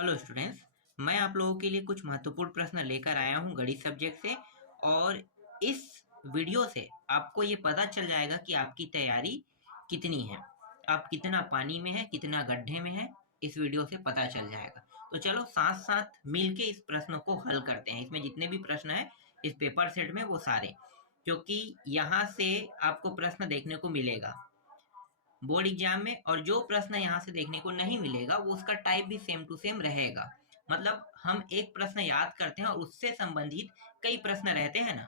Hello students. मैं आप लोगों के लिए कुछ महत्वपूर्ण प्रश्न लेकर आया हूं गणित सब्जेक्ट से। और इस वीडियो से आपको ये पता चल जाएगा कि आपकी तैयारी कितनी है, आप कितना पानी में है, कितना गड्ढे में है। इस वीडियो से पता चल जाएगा। तो चलो साथ साथ मिलके इस प्रश्न को हल करते हैं। इसमें जितने भी प्रश्न हैं इस पेपर सेट में वो सारे, क्योंकि यहाँ से आपको प्रश्न देखने को मिलेगा बोर्ड एग्जाम में, और जो प्रश्न यहाँ से देखने को नहीं मिलेगा वो उसका टाइप भी सेम टू सेम रहेगा। मतलब हम एक प्रश्न याद करते हैं और उससे संबंधित कई प्रश्न रहते हैं ना,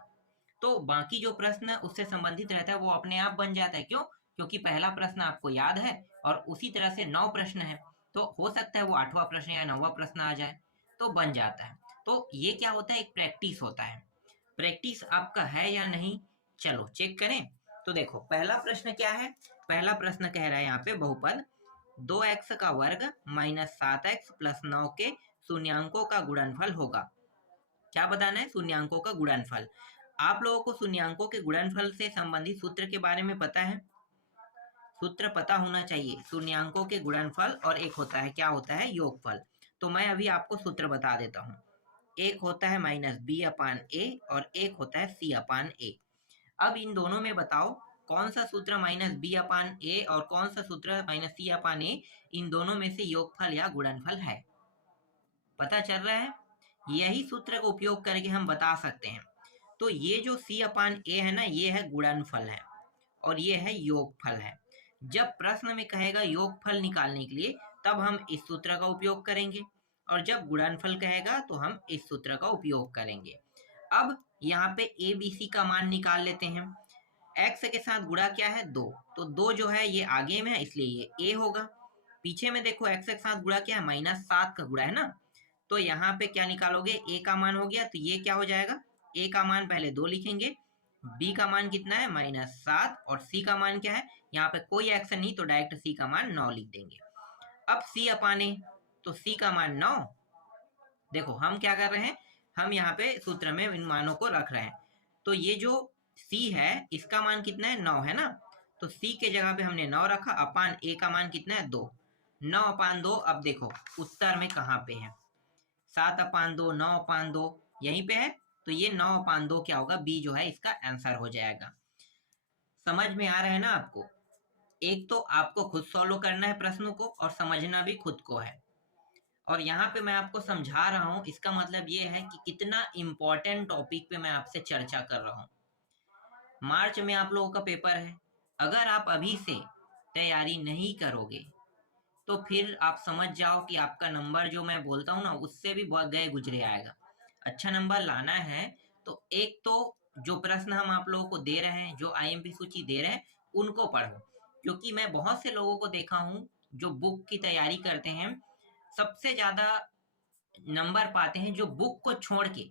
तो बाकी जो प्रश्न उससे संबंधित रहता है वो अपने आप बन जाता है। क्यों? क्योंकि पहला प्रश्न आपको याद है और उसी तरह से 9 प्रश्न है, तो हो सकता है वो 8वां प्रश्न या 9वां प्रश्न आ जाए, तो बन जाता है। तो ये क्या होता है, एक प्रैक्टिस होता है। प्रैक्टिस आपका है या नहीं, चलो चेक करें। तो देखो पहला प्रश्न क्या है। पहला प्रश्न कह रहा है यहाँ पे बहुपद 2x का वर्ग माइनस 7x प्लस 9 के शून्यांकों का गुणनफल होगा। क्या बताना है? शून्यांकों का गुणनफल। आप लोगों को शून्यांकों के गुणनफल से संबंधित सूत्र के बारे में पता है? सूत्र पता होना चाहिए। शून्यांकों के गुणनफल और एक होता है, क्या होता है, योगफल। तो मैं अभी आपको सूत्र बता देता हूँ। एक होता है माइनस बी अपान ए और एक होता है सी अपान ए। अब इन दोनों में बताओ कौन सा सूत्र माइनस बी अपान ए और कौन सा सूत्र माइनस सी अपान ए, इन दोनों में से योगफल या गुणनफल है? पता चल रहा है? यही सूत्र का उपयोग करके हम बता सकते हैं। तो ये जो सी अपान ए है ना, ये है गुणनफल है और ये है योगफल है। जब प्रश्न में कहेगा योगफल निकालने के लिए तब हम इस सूत्र का उपयोग करेंगे, और जब गुणनफल कहेगा तो हम इस सूत्र का उपयोग करेंगे। अब यहाँ पे ए बी सी का मान निकाल लेते हैं। एक्स के साथ गुणा क्या है, 2, तो 2 जो है ये आगे में है इसलिए ये ए होगा। पीछे में देखो एक्स के साथ गुणा क्या है, -7 का गुणा है ना, तो यहाँ पे क्या निकालोगे, ए का मान हो गया, तो ये क्या हो जाएगा, ए का मान पहले 2 लिखेंगे, बी का मान कितना है -7, और सी का मान क्या है, यहाँ पे कोई एक्शन नहीं तो डायरेक्ट सी का मान 9 लिख देंगे। अब सी अपान ए, तो सी का मान 9। देखो हम क्या कर रहे हैं, हम यहाँ पे सूत्र में इन मानों को रख रहे हैं। तो ये जो सी है इसका मान कितना है, 9 है ना, तो सी के जगह पे हमने 9 रखा, अपान ए का मान कितना है, 2। 9/2। अब देखो उत्तर में कहाँ पे है, 7/2, 9/2 यहीं पे है, तो ये 9/2 क्या होगा, बी जो है इसका आंसर हो जाएगा। समझ में आ रहा है ना आपको? एक तो आपको खुद सॉल्व करना है प्रश्नों को और समझना भी खुद को है। और यहाँ पे मैं आपको समझा रहा हूँ, इसका मतलब ये है कि कितना इंपॉर्टेंट टॉपिक पे मैं आपसे चर्चा कर रहा हूँ। मार्च में आप लोगों का पेपर है। अगर आप अभी से तैयारी नहीं करोगे तो फिर आप समझ जाओ कि आपका नंबर जो मैं बोलता हूँ ना उससे भी बहुत गए गुजरे आएगा। अच्छा नंबर लाना है तो एक तो जो प्रश्न हम आप लोगों को दे रहे हैं, जो आईएमपी सूची दे रहे हैं, उनको पढ़ो। क्योंकि मैं बहुत से लोगों को देखा हूँ जो बुक की तैयारी करते हैं, सबसे ज्यादा नंबर पाते हैं जो बुक को छोड़ के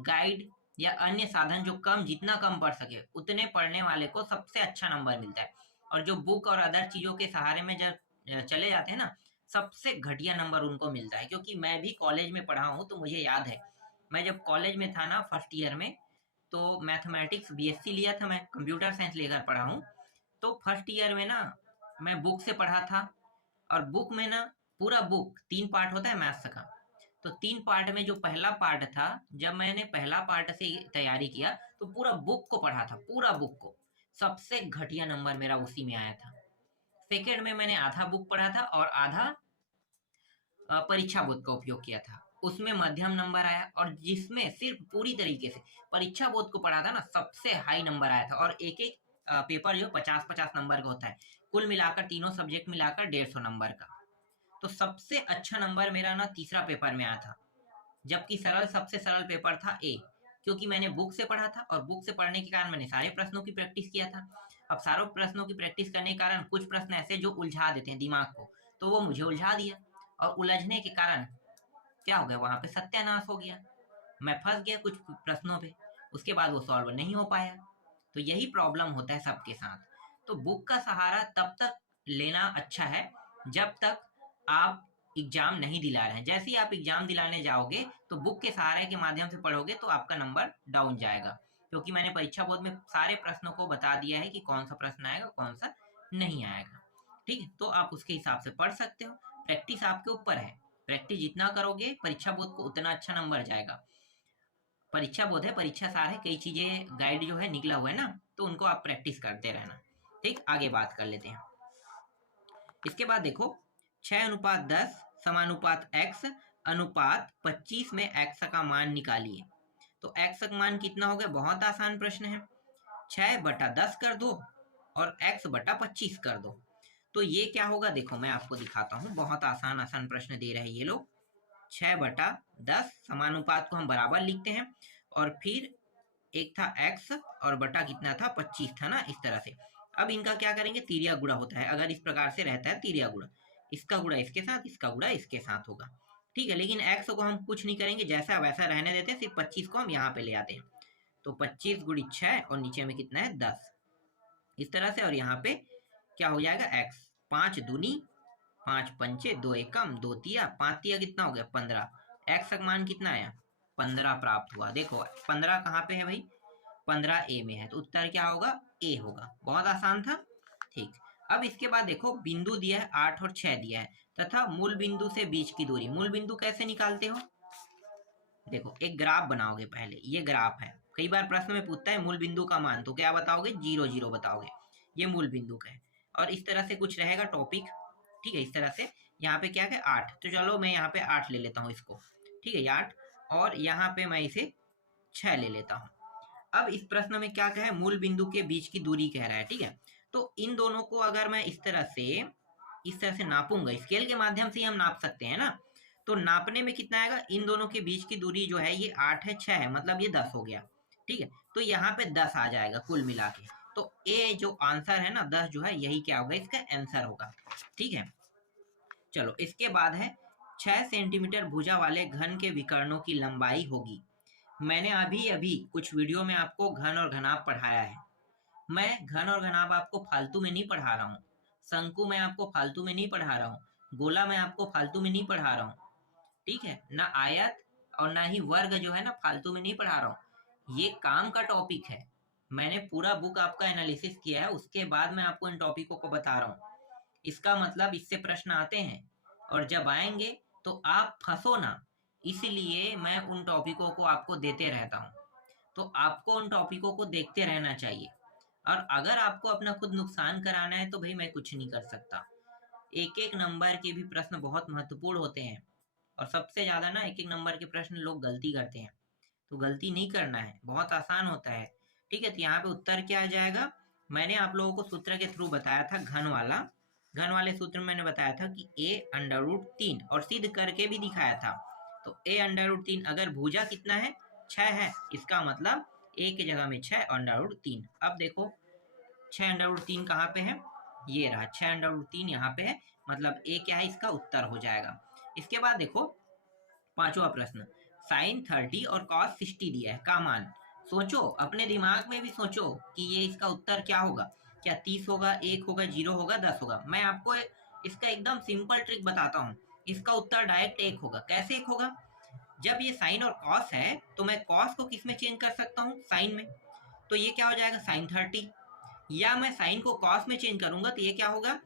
गाइड या अन्य साधन जो कम, जितना कम पढ़ सके उतने पढ़ने वाले को सबसे अच्छा नंबर मिलता है। और जो बुक और अदर चीजों के सहारे में जब चले जाते हैं ना, सबसे घटिया नंबर उनको मिलता है। क्योंकि मैं भी कॉलेज में पढ़ा हूँ तो मुझे याद है, मैं जब कॉलेज में था ना फर्स्ट ईयर में, तो मैथमेटिक्स बीएससी लिया था, मैं कंप्यूटर साइंस लेकर पढ़ा हूँ। तो फर्स्ट ईयर में ना मैं बुक से पढ़ा था, और बुक में ना पूरा बुक 3 पार्ट होता है मैथ्स का, तो 3 पार्ट में जो पहला पार्ट था, जब मैंने पहला पार्ट से तैयारी किया तो पूरा बुक को पढ़ा था, पूरा बुक को। सबसे घटिया नंबर मेरा उसी में आया था। सेकेंड में मैंने आधा बुक पढ़ा था और आधा परीक्षा बोध का उपयोग किया था, उसमें मध्यम नंबर आया। और जिसमें सिर्फ पूरी तरीके से परीक्षा बोध को पढ़ा था ना, सबसे हाई नंबर आया था। और एक एक पेपर जो 50-50 नंबर का होता है, कुल मिलाकर तीनों सब्जेक्ट मिलाकर 150 नंबर का। तो सबसे अच्छा नंबर मेरा ना तीसरा पेपर में आया था, जबकि सरल, सबसे सरल पेपर था ए। क्योंकि मैंने बुक से पढ़ा था और बुक से पढ़ने के कारण मैंने सारे प्रश्नों की प्रैक्टिस किया था। अब सारों प्रश्नों की प्रैक्टिस करने के कारण कुछ प्रश्न ऐसे जो उलझा देते हैं दिमाग को, तो वो मुझे उलझा दिया, और उलझने के कारण क्या हो गया, वहां पे सत्यानाश हो गया। मैं फंस गया कुछ प्रश्नों पे, उसके बाद वो सॉल्व नहीं हो पाया। तो यही प्रॉब्लम होता है सबके साथ। तो बुक का सहारा तब तक लेना अच्छा है जब तक आप एग्जाम नहीं दिला रहे हैं। जैसे ही आप एग्जाम दिलाने जाओगे तो बुक के सहारे के माध्यम से पढ़ोगे तो आपका नंबर डाउन जाएगा। क्योंकि मैंने परीक्षा बोर्ड में सारे प्रश्नों को बता दिया है कि कौन सा प्रश्न आएगा कौन सा नहीं आएगा। ठीक है, तो आप उसके हिसाब से पढ़ सकते हो। प्रैक्टिस आपके ऊपर है, प्रैक्टिस जितना करोगे परीक्षा बोर्ड को उतना अच्छा नंबर जाएगा। परीक्षा बोध है, परीक्षा सार है, कई चीजें गाइड जो है निकला हुआ है ना, तो उनको आप प्रैक्टिस करते रहना। ठीक, आगे बात कर लेते हैं। इसके बाद देखो 6:10 समानुपात x अनुपात 25 में x का मान निकालिए। तो x का मान कितना हो गया? बहुत आसान प्रश्न है, 6/10 कर दो और x/25 कर दो। तो ये क्या होगा देखो मैं आपको दिखाता हूँ, बहुत आसान आसान प्रश्न दे रहे हैं ये लोग। 6/10 समानुपात को हम बराबर लिखते हैं और फिर एक था x और बटा कितना था? 25 था ना, इस तरह से। अब इनका क्या करेंगे? तिर्या गुणा होता है, अगर इस प्रकार से रहता है तिर्या गुणा, इसका गुणा इसके साथ, इसका गुणा इसके साथ होगा। ठीक है, लेकिन x को हम कुछ नहीं करेंगे, जैसा वैसा रहने देते हैं, सिर्फ 25 को हम यहाँ पे ले आते हैं। तो 25 गुणित 6 और नीचे में कितना है? 10, इस तरह से। और यहाँ पे क्या हो जाएगा? x 5 दूनी 5 पंचे 2 एकम 2 तिया 5 तिया कितना हो गया? 15। x का मान कितना आया? 15 प्राप्त हुआ। देखो 15 कहाँ पे है भाई? 15 ए में है, तो उत्तर क्या होगा? ए होगा। बहुत आसान था। ठीक, अब इसके बाद देखो बिंदु दिया है 8 और 6 दिया है तथा मूल बिंदु से बीच की दूरी। मूल बिंदु कैसे निकालते हो? देखो एक ग्राफ बनाओगे पहले, ये ग्राफ है। कई बार प्रश्न में पूछता है मूल बिंदु का मान, तो क्या बताओगे? 0 0 बताओगे। ये मूल बिंदु का है और इस तरह से कुछ रहेगा टॉपिक। ठीक है, इस तरह से। यहाँ पे क्या है? 8। तो चलो मैं यहाँ पे 8 ले लेता हूँ इसको। ठीक है, ये 8 और यहाँ पे मैं इसे 6 ले लेता हूँ। अब इस प्रश्न में क्या कहा है? मूल बिंदु के बीच की दूरी कह रहा है। ठीक है, तो इन दोनों को अगर मैं इस तरह से नापूंगा, स्केल के माध्यम से हम नाप सकते हैं ना, तो नापने में कितना आएगा? इन दोनों के बीच की दूरी जो है ये 8 है, 6 है, मतलब ये 10 हो गया। ठीक है, तो यहाँ पे 10 आ जाएगा कुल मिला के। तो ए जो आंसर है ना 10 जो है, यही क्या होगा? इसका आंसर होगा। ठीक है, चलो इसके बाद है 6 सेंटीमीटर भुजा वाले घन के विकर्णों की लंबाई होगी। मैंने अभी अभी कुछ वीडियो में आपको घन और घनाभ पढ़ाया है। मैं घन और घनाभ आपको फालतू में नहीं पढ़ा रहा हूँ, शंकु मैं आपको फालतू में नहीं पढ़ा रहा हूँ, गोला मैं आपको फालतू में नहीं पढ़ा रहा हूँ। ठीक है ना, आयत और ना ही वर्ग जो है ना फालतू में नहीं पढ़ा रहा हूँ, ये काम का टॉपिक है। मैंने पूरा बुक आपका एनालिसिस किया है, उसके बाद मैं आपको इन टॉपिकों को बता रहा हूँ। इसका मतलब इससे प्रश्न आते हैं और जब आएंगे तो आप फंसो ना, इसलिए मैं उन टॉपिकों को आपको देते रहता हूँ। तो आपको उन टॉपिकों को देखते रहना चाहिए, और अगर आपको अपना खुद नुकसान कराना है तो भाई मैं कुछ नहीं कर सकता। एक एक नंबर के भी प्रश्न बहुत महत्वपूर्ण होते हैं और सबसे ज्यादा ना एक एक नंबर के प्रश्न लोग गलती करते हैं, तो गलती नहीं करना है, बहुत आसान होता है। ठीक है, तो यहाँ पे उत्तर क्या आ जाएगा? मैंने आप लोगों को सूत्र के थ्रू बताया था घन वाले सूत्र में मैंने बताया था कि a√3 और सिद्ध करके भी दिखाया था। तो a√3 अगर भुजा कितना है? 6 है, इसका मतलब a की जगह में 6√3। अब देखो 6√3 कहाँ पे है? ये रहा 6√3 यहाँ पे है, मतलब a क्या है? इसका उत्तर हो जाएगा। इसके बाद देखो पांचवा प्रश्न, sin 30 और cos 60 दिया है का मान। सोचो, अपने दिमाग में भी सोचो कि ये इसका उत्तर क्या होगा। क्या 30 होगा, 1 होगा, 0 होगा, 10 होगा? मैं आपको इसका एकदम सिंपल ट्रिक बताता हूँ। इसका उत्तर डायरेक्ट 1 होगा। कैसे 1 होगा? जब ये साइन और कॉस है तो मैं कॉस को किस में चेंज कर सकता हूँ? साइन में। तो ये क्या हो जाएगा? sin 30। या मैं साइन को कॉस में चेंज करूंगा तो ये क्या होगा?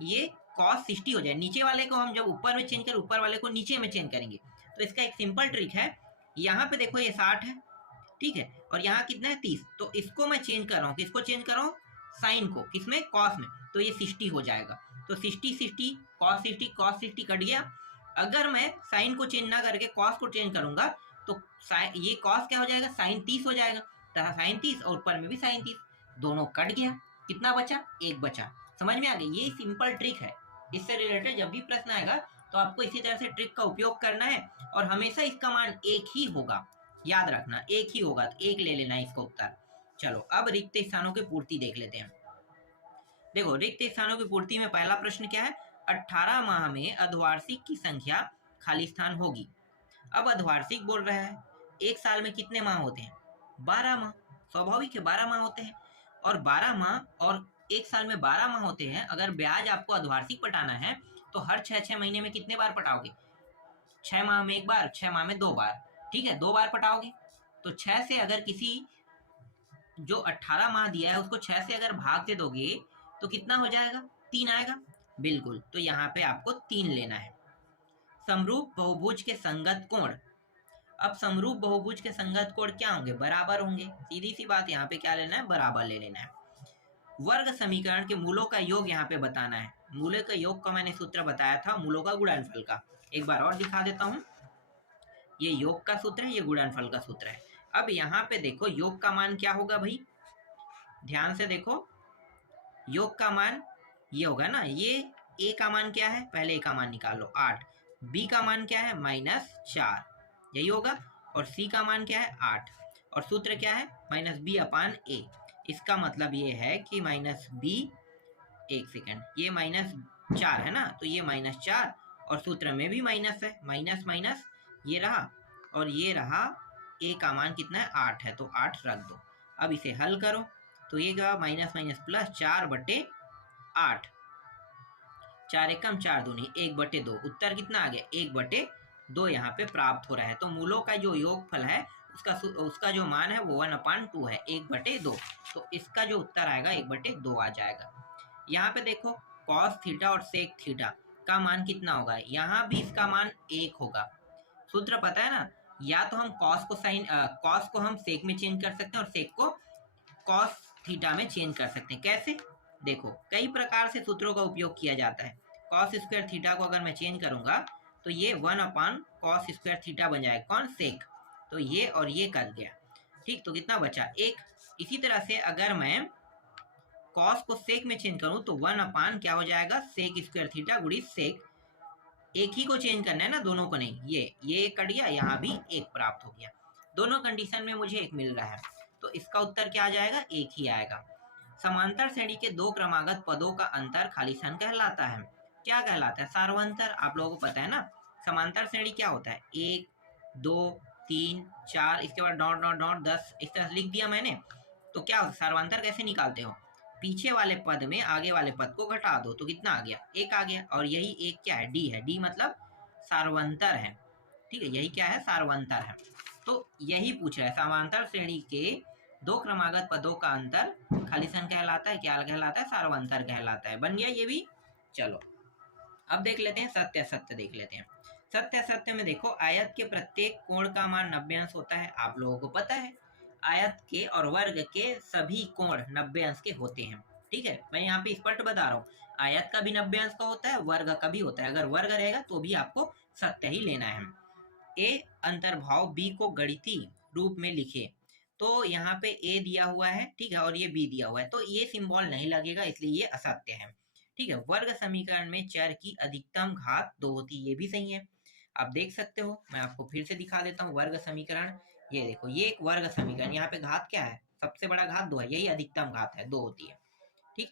ये cos 60 हो जाए। नीचे वाले को हम जब ऊपर में चेंज करें, ऊपर वाले को नीचे में चेंज करेंगे। तो इसका एक सिंपल ट्रिक है, यहाँ पे देखो ये 60 है, ठीक है, और यहाँ कितना है? 30। तो इसको मैं चेंज कर रहा हूँ, किसको चेंज कर रहा हूँ? साइन को, किसमें? कॉस में। तो ये 60 हो जाएगा। तो 60 60 cos 60 कट गया। अगर मैं साइन को चेंज ना करके कॉस को चेंज करूंगा तो ये कॉस क्या हो जाएगा? साइन 30 हो जाएगा। तो साइन 30 और ऊपर में भी साइन 30, दोनों कट गया। कितना बचा? 1 बचा। समझ में आ गई? ये सिंपल ट्रिक है। इससे रिलेटेड जब भी प्रश्न आएगा तो आपको इसी तरह से ट्रिक का उपयोग करना है और हमेशा इसका मान 1 ही होगा। याद रखना 1 ही होगा, तो 1 ले लेना इसका उत्तर। चलो अब रिक्त स्थानों की पूर्ति देख लेते हैं। देखो रिक्त स्थानों की पूर्ति में पहला प्रश्न क्या है? 18 माह में अर्धवार्षिक की संख्या खाली स्थान होगी। अब अर्धवार्षिक बोल रहा है, एक साल में कितने माह होते हैं? 12 माह। स्वाभाविक है 12 माह होते हैं, और 12 माह और एक साल में 12 माह होते हैं। अगर ब्याज आपको अर्धवार्षिक पटाना है तो हर 6-6 महीने में कितने बार पटाओगे? 6 माह में 1 बार, 6 माह में 2 बार। ठीक है, 2 बार पटाओगे। तो 6 से अगर किसी जो 18 माह दिया है उसको 6 से अगर भाग दे दोगे तो कितना हो जाएगा? 3 आएगा। बिल्कुल, तो यहाँ पे आपको 3 लेना है। समरूप बहुभुज के संगत कोण। अब समरूप बहुभुज के संगत कोण क्या होंगे? बराबर होंगे। सीधी सी बात, यहाँ पे क्या लेना है? बराबर ले लेना है। वर्ग समीकरण के मूलों का योग यहाँ पे बताना है। मूलों का योग का मैंने सूत्र बताया था, मूलों का गुणनफल का। एक बार और दिखा देता हूं। ये योग का सूत्र है, ये गुणनफल का सूत्र है। अब यहाँ पे देखो योग का मान क्या होगा भाई, ध्यान से देखो। योग का मान ये होगा ना, ये a का मान क्या है? पहले a का मान निकालो 8, b का मान क्या है? -4, यही होगा। और c का मान क्या है? 8। और सूत्र क्या है? -b/a। इसका मतलब ये है कि -b, एक सेकेंड, ये -4 है ना, तो ये -4 और सूत्र में भी माइनस है, माइनस माइनस ये रहा और ये रहा। a का मान कितना है? 8 है, तो 8 रख दो। अब इसे हल करो तो ये क्या? माइनस माइनस प्लस, 4/8, 4 एकम 4 दूनी 1/2। उत्तर कितना आ गया? 1/2 यहाँ पे प्राप्त हो रहा है। तो मूलों का जो योगफल है उसका जो मान है वो 1/2 है, 1/2। तो इसका जो उत्तर आएगा 1/2 आ जाएगा। यहाँ पे देखो कॉस थीटा और सेक थीटा का मान कितना होगा? यहाँ भी इसका मान 1 होगा। सूत्र पता है ना, या तो हम कॉस को हम सेक में चेंज कर सकते हैं और सेक को कॉस थीटा में चेंज कर सकते हैं। कैसे? देखो कई प्रकार से सूत्रों का उपयोग किया जाता है। कॉस स्क्वायर थीटा को अगर मैं चेंज करूंगा तो ये 1/cos स्क्वायर थीटा बन जाएगा, कौन? सेक। तो ये और ये कर गया, ठीक। तो कितना बचा? 1। इसी तरह से अगर मैं कॉस को सेक में चेंज करूं तो 1/ क्या हो जाएगा? सेक स्क्वायर थीटा गुणित सेक। एक ही को चेंज करना है ना, दोनों को नहीं। ये कट गया, यहाँ भी 1 प्राप्त हो गया। दोनों कंडीशन में मुझे 1 मिल रहा है, तो इसका उत्तर क्या आ जाएगा? 1 ही आएगा। समांतर श्रेणी के दो क्रमागत पदों का अंतर खाली स्थान कहलाता है। क्या कहलाता है? सार्वंतर। आप लोगों को पता है ना, समांतर श्रेणी क्या होता है? 1 2 3 4, इसके बाद डॉट डॉट डॉट 10, इस तरह लिख दिया मैंने। तो क्या सार्वंतर कैसे निकालते हो? पीछे वाले पद में आगे वाले पद को घटा दो, तो कितना आ गया? 1 आ गया। और यही 1 क्या है? डी है। डी मतलब सार्वंतर है, ठीक है। यही क्या है? सार्वंतर है। तो यही पूछ रहा है, समांतर श्रेणी के दो क्रमागत पदों का अंतर खाली स्थान कहलाता है। क्या कहलाता है? सार्वंतर कहलाता है। बन गया ये भी। चलो अब देख लेते हैं सत्य असत्य, देख लेते हैं। सत्य असत्य में देखो, आयत के प्रत्येक कोण का मान 90 अंश होता है। आप लोगों को पता है आयत के और वर्ग के सभी कोण 90 अंश के होते हैं, ठीक है। मैं यहाँ पे स्पष्ट बता रहा हूँ, आयत का भी 90 अंश का होता है, वर्ग का भी होता है। अगर वर्ग रहेगा तो भी आपको सत्य ही लेना है। ए अंतर्भाव बी को गणितीय रूप में लिखे, तो यहाँ पे ए दिया हुआ है, ठीक है, और ये बी दिया हुआ है, तो ये सिंबल नहीं लगेगा, इसलिए ये असत्य है, ठीक है। वर्ग समीकरण में चर की अधिकतम घात 2 होती है, ये भी सही है। आप देख सकते हो, मैं आपको फिर से दिखा देता हूँ वर्ग समीकरण। ये देखो, ये एक वर्ग समीकरण, यहाँ पे घात क्या है? सबसे बड़ा घात 2 है, यही अधिकतम घात है, 2 होती है, ठीक।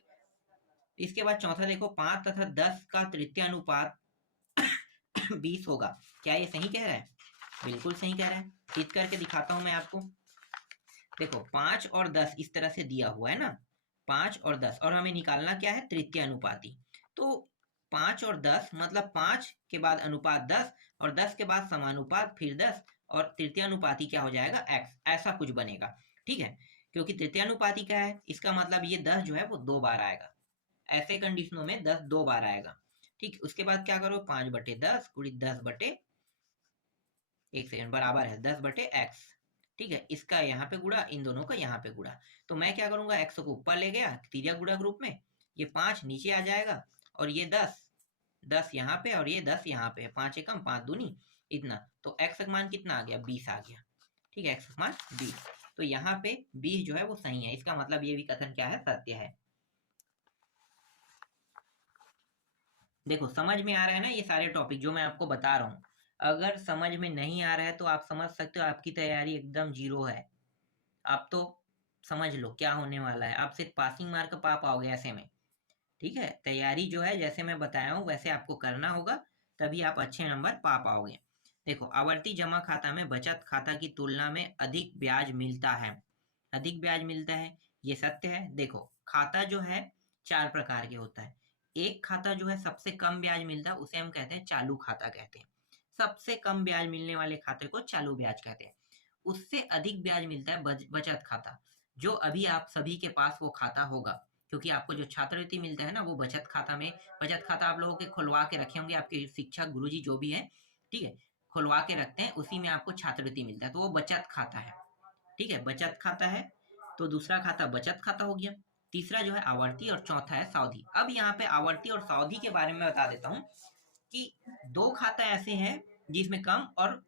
इसके बाद चौथा देखो, 5 तथा 10 का तृतीय अनुपात 20 होगा। क्या ये सही कह रहा है? बिल्कुल सही कह रहा है। चित करके दिखाता हूं मैं आपको। देखो 5 और 10 इस तरह से दिया हुआ है ना, 5 और 10, और हमें निकालना क्या है? तृतीय अनुपाती। तो 5 और 10 मतलब 5 के बाद अनुपात 10 और 10 के बाद समानुपात फिर 10 और तृतीय अनुपाती क्या हो जाएगा? x, ऐसा कुछ बनेगा, ठीक है। क्योंकि तृतीय अनुपाती क्या है, इसका मतलब ये 10 जो है वो 2 बार आएगा। ऐसे कंडीशनों में 10 2 बार आएगा, ठीक। उसके बाद क्या करो? 5/10 गुणित 10/, एक सेकंड, बराबर है 10/x, ठीक है। इसका यहाँ पे गुणा, इन दोनों का यहाँ पे गुणा। तो मैं क्या करूंगा? x को ऊपर ले गया तिर्यक गुणक रूप में, ये 5 नीचे आ जाएगा और ये 10 यहाँ पे और ये 10 यहाँ पे, 5 एकम 5 दूनी इतना। तो x का मान कितना आ गया? 20 आ गया, ठीक है। x का मान 20, तो यहाँ पे 20 जो है वो सही है। इसका मतलब ये भी कथन क्या है? सत्य है। देखो समझ में आ रहा है ना ये सारे टॉपिक जो मैं आपको बता रहा हूँ। अगर समझ में नहीं आ रहा है तो आप समझ सकते हो आपकी तैयारी एकदम 0 है। आप तो समझ लो क्या होने वाला है, आप सिर्फ पासिंग मार्क पा पाओगे ऐसे में, ठीक है। तैयारी जो है जैसे मैं बताया हूँ वैसे आपको करना होगा, तभी आप अच्छे नंबर पा पाओगे। देखो, आवर्ती जमा खाता में बचत खाता की तुलना में अधिक ब्याज मिलता है। अधिक ब्याज मिलता है, ये सत्य है। देखो खाता जो है 4 प्रकार के होता है। एक खाता जो है सबसे कम ब्याज मिलता है, उसे हम कहते हैं चालू खाता कहते हैं। सबसे कम ब्याज मिलने वाले खाते को चालू ब्याज कहते हैं। उससे अधिक ब्याज मिलता है बचत खाता, जो अभी आप सभी के पास वो खाता होगा, क्योंकि आपको जो छात्रवृत्ति मिलता है ना वो बचत खाता में, बचत खाता आप लोगों के खुलवा के रखे होंगे, आपके शिक्षक गुरुजी जो भी है, ठीक है, खुलवा के रखते हैं, उसी में आपको छात्रवृत्ति मिलता है, तो वो बचत खाता है। ठीक है, बचत खाता है। तो दूसरा खाता बचत खाता हो गया, तीसरा जो है आवर्ती और चौथा है सावधि। अब यहाँ पे आवर्ती और सावधि के बारे में बता देता हूँ कि दो खाता ऐसे हैं जिसमें कम और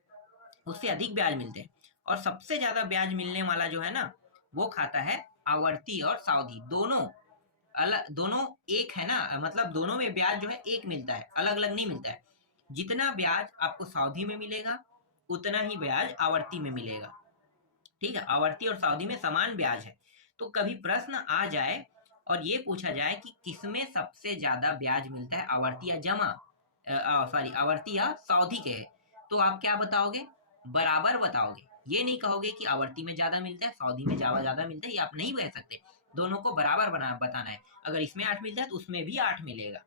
उससे अधिक ब्याज मिलते हैं, और सबसे ज्यादा ब्याज मिलने वाला जो है ना वो खाता है आवर्ती और सावधि। दोनों दोनों एक है ना, मतलब दोनों में ब्याज जो है एक मिलता है, अलग अलग नहीं मिलता है। जितना ब्याज आपको सावधि में मिलेगा उतना ही ब्याज आवर्ती में मिलेगा। ठीक है, आवर्ती और सावधि में समान ब्याज है। तो कभी प्रश्न आ जाए और ये पूछा जाए कि किसमें सबसे ज्यादा ब्याज मिलता है, आवर्ती या जमा, सॉरी आवर्ती या सावधि के है, तो आप क्या बताओगे, बराबर बताओगे। ये नहीं कहोगे कि आवर्ती में ज्यादा मिलता है सावधि में ज्यादा मिलता है, ये आप नहीं कह सकते। दोनों को बराबर बताना है। अगर इसमें 8 मिलता है तो उसमें भी 8 मिलेगा।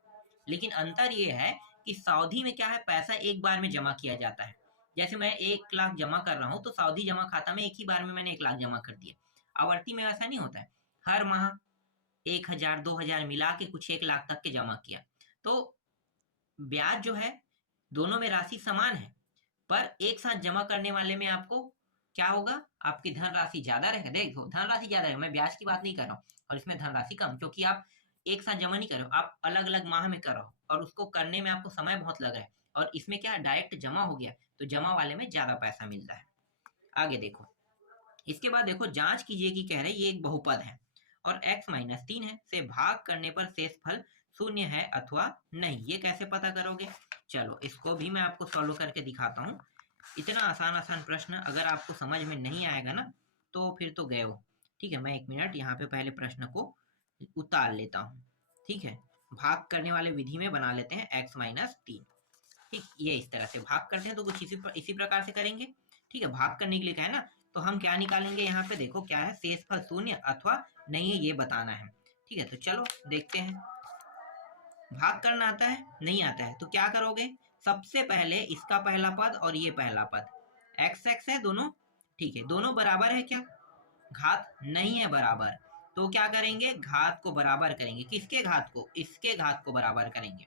लेकिन अंतर ये है कि सावधि में क्या है, पैसा एक बार में जमा किया जाता है। जैसे मैं 1 लाख जमा कर रहा हूँ तो सावधि जमा खाता में एक ही बार में मैंने 1 लाख जमा कर दिया। आवर्ती में ऐसा नहीं होता है, हर माह 1,000 2,000 मिला के कुछ 1 लाख तक के जमा किया। तो ब्याज जो है दोनों में राशि समान है, पर एक साथ जमा करने वाले में आपको क्या होगा, आपकी धनराशि ज्यादा रहेगा। देखो धनराशि ज्यादा रहेगा, मैं ब्याज की बात नहीं कर रहा हूँ, और इसमें धनराशि कम, क्योंकि आप एक साथ जमा नहीं कर रहे हो, आप अलग अलग माह में कर रहे हो और उसको करने में आपको समय बहुत लग रहा है, और इसमें क्या डायरेक्ट जमा हो गया, तो जमा वाले में ज्यादा पैसा मिलता है। आगे देखो, इसके बाद देखो जांच कीजिए कि कह रहे ये एक बहुपद है और x-3 है से भाग करने पर शेष फल शून्य है अथवा नहीं। ये कैसे पता करोगे, चलो इसको भी मैं आपको सॉल्व करके दिखाता हूँ। इतना आसान प्रश्न अगर आपको समझ में नहीं आएगा ना तो फिर तो गए हो। ठीक है, मैं 1 मिनट यहाँ पे पहले प्रश्न को उतार लेता हूँ। ठीक है, भाग करने वाले विधि में बना लेते हैं x-3। ठीक, ये इस तरह से भाग करते हैं, तो कुछ इसी प्रकार से करेंगे। ठीक है, भाग करने के लिए क्या है ना, तो हम क्या निकालेंगे, यहाँ पे देखो क्या है, शेषफल शून्य अथवा नहीं है, ये बताना है। ठीक है, तो चलो देखते हैं। भाग करना आता है, नहीं आता है, तो क्या करोगे, सबसे पहले इसका पहला पद और ये पहला पद x x है दोनों। ठीक है, दोनों बराबर है क्या, घात नहीं है बराबर, तो क्या करेंगे, घात को बराबर करेंगे। किसके घात को, इसके घात को बराबर करेंगे।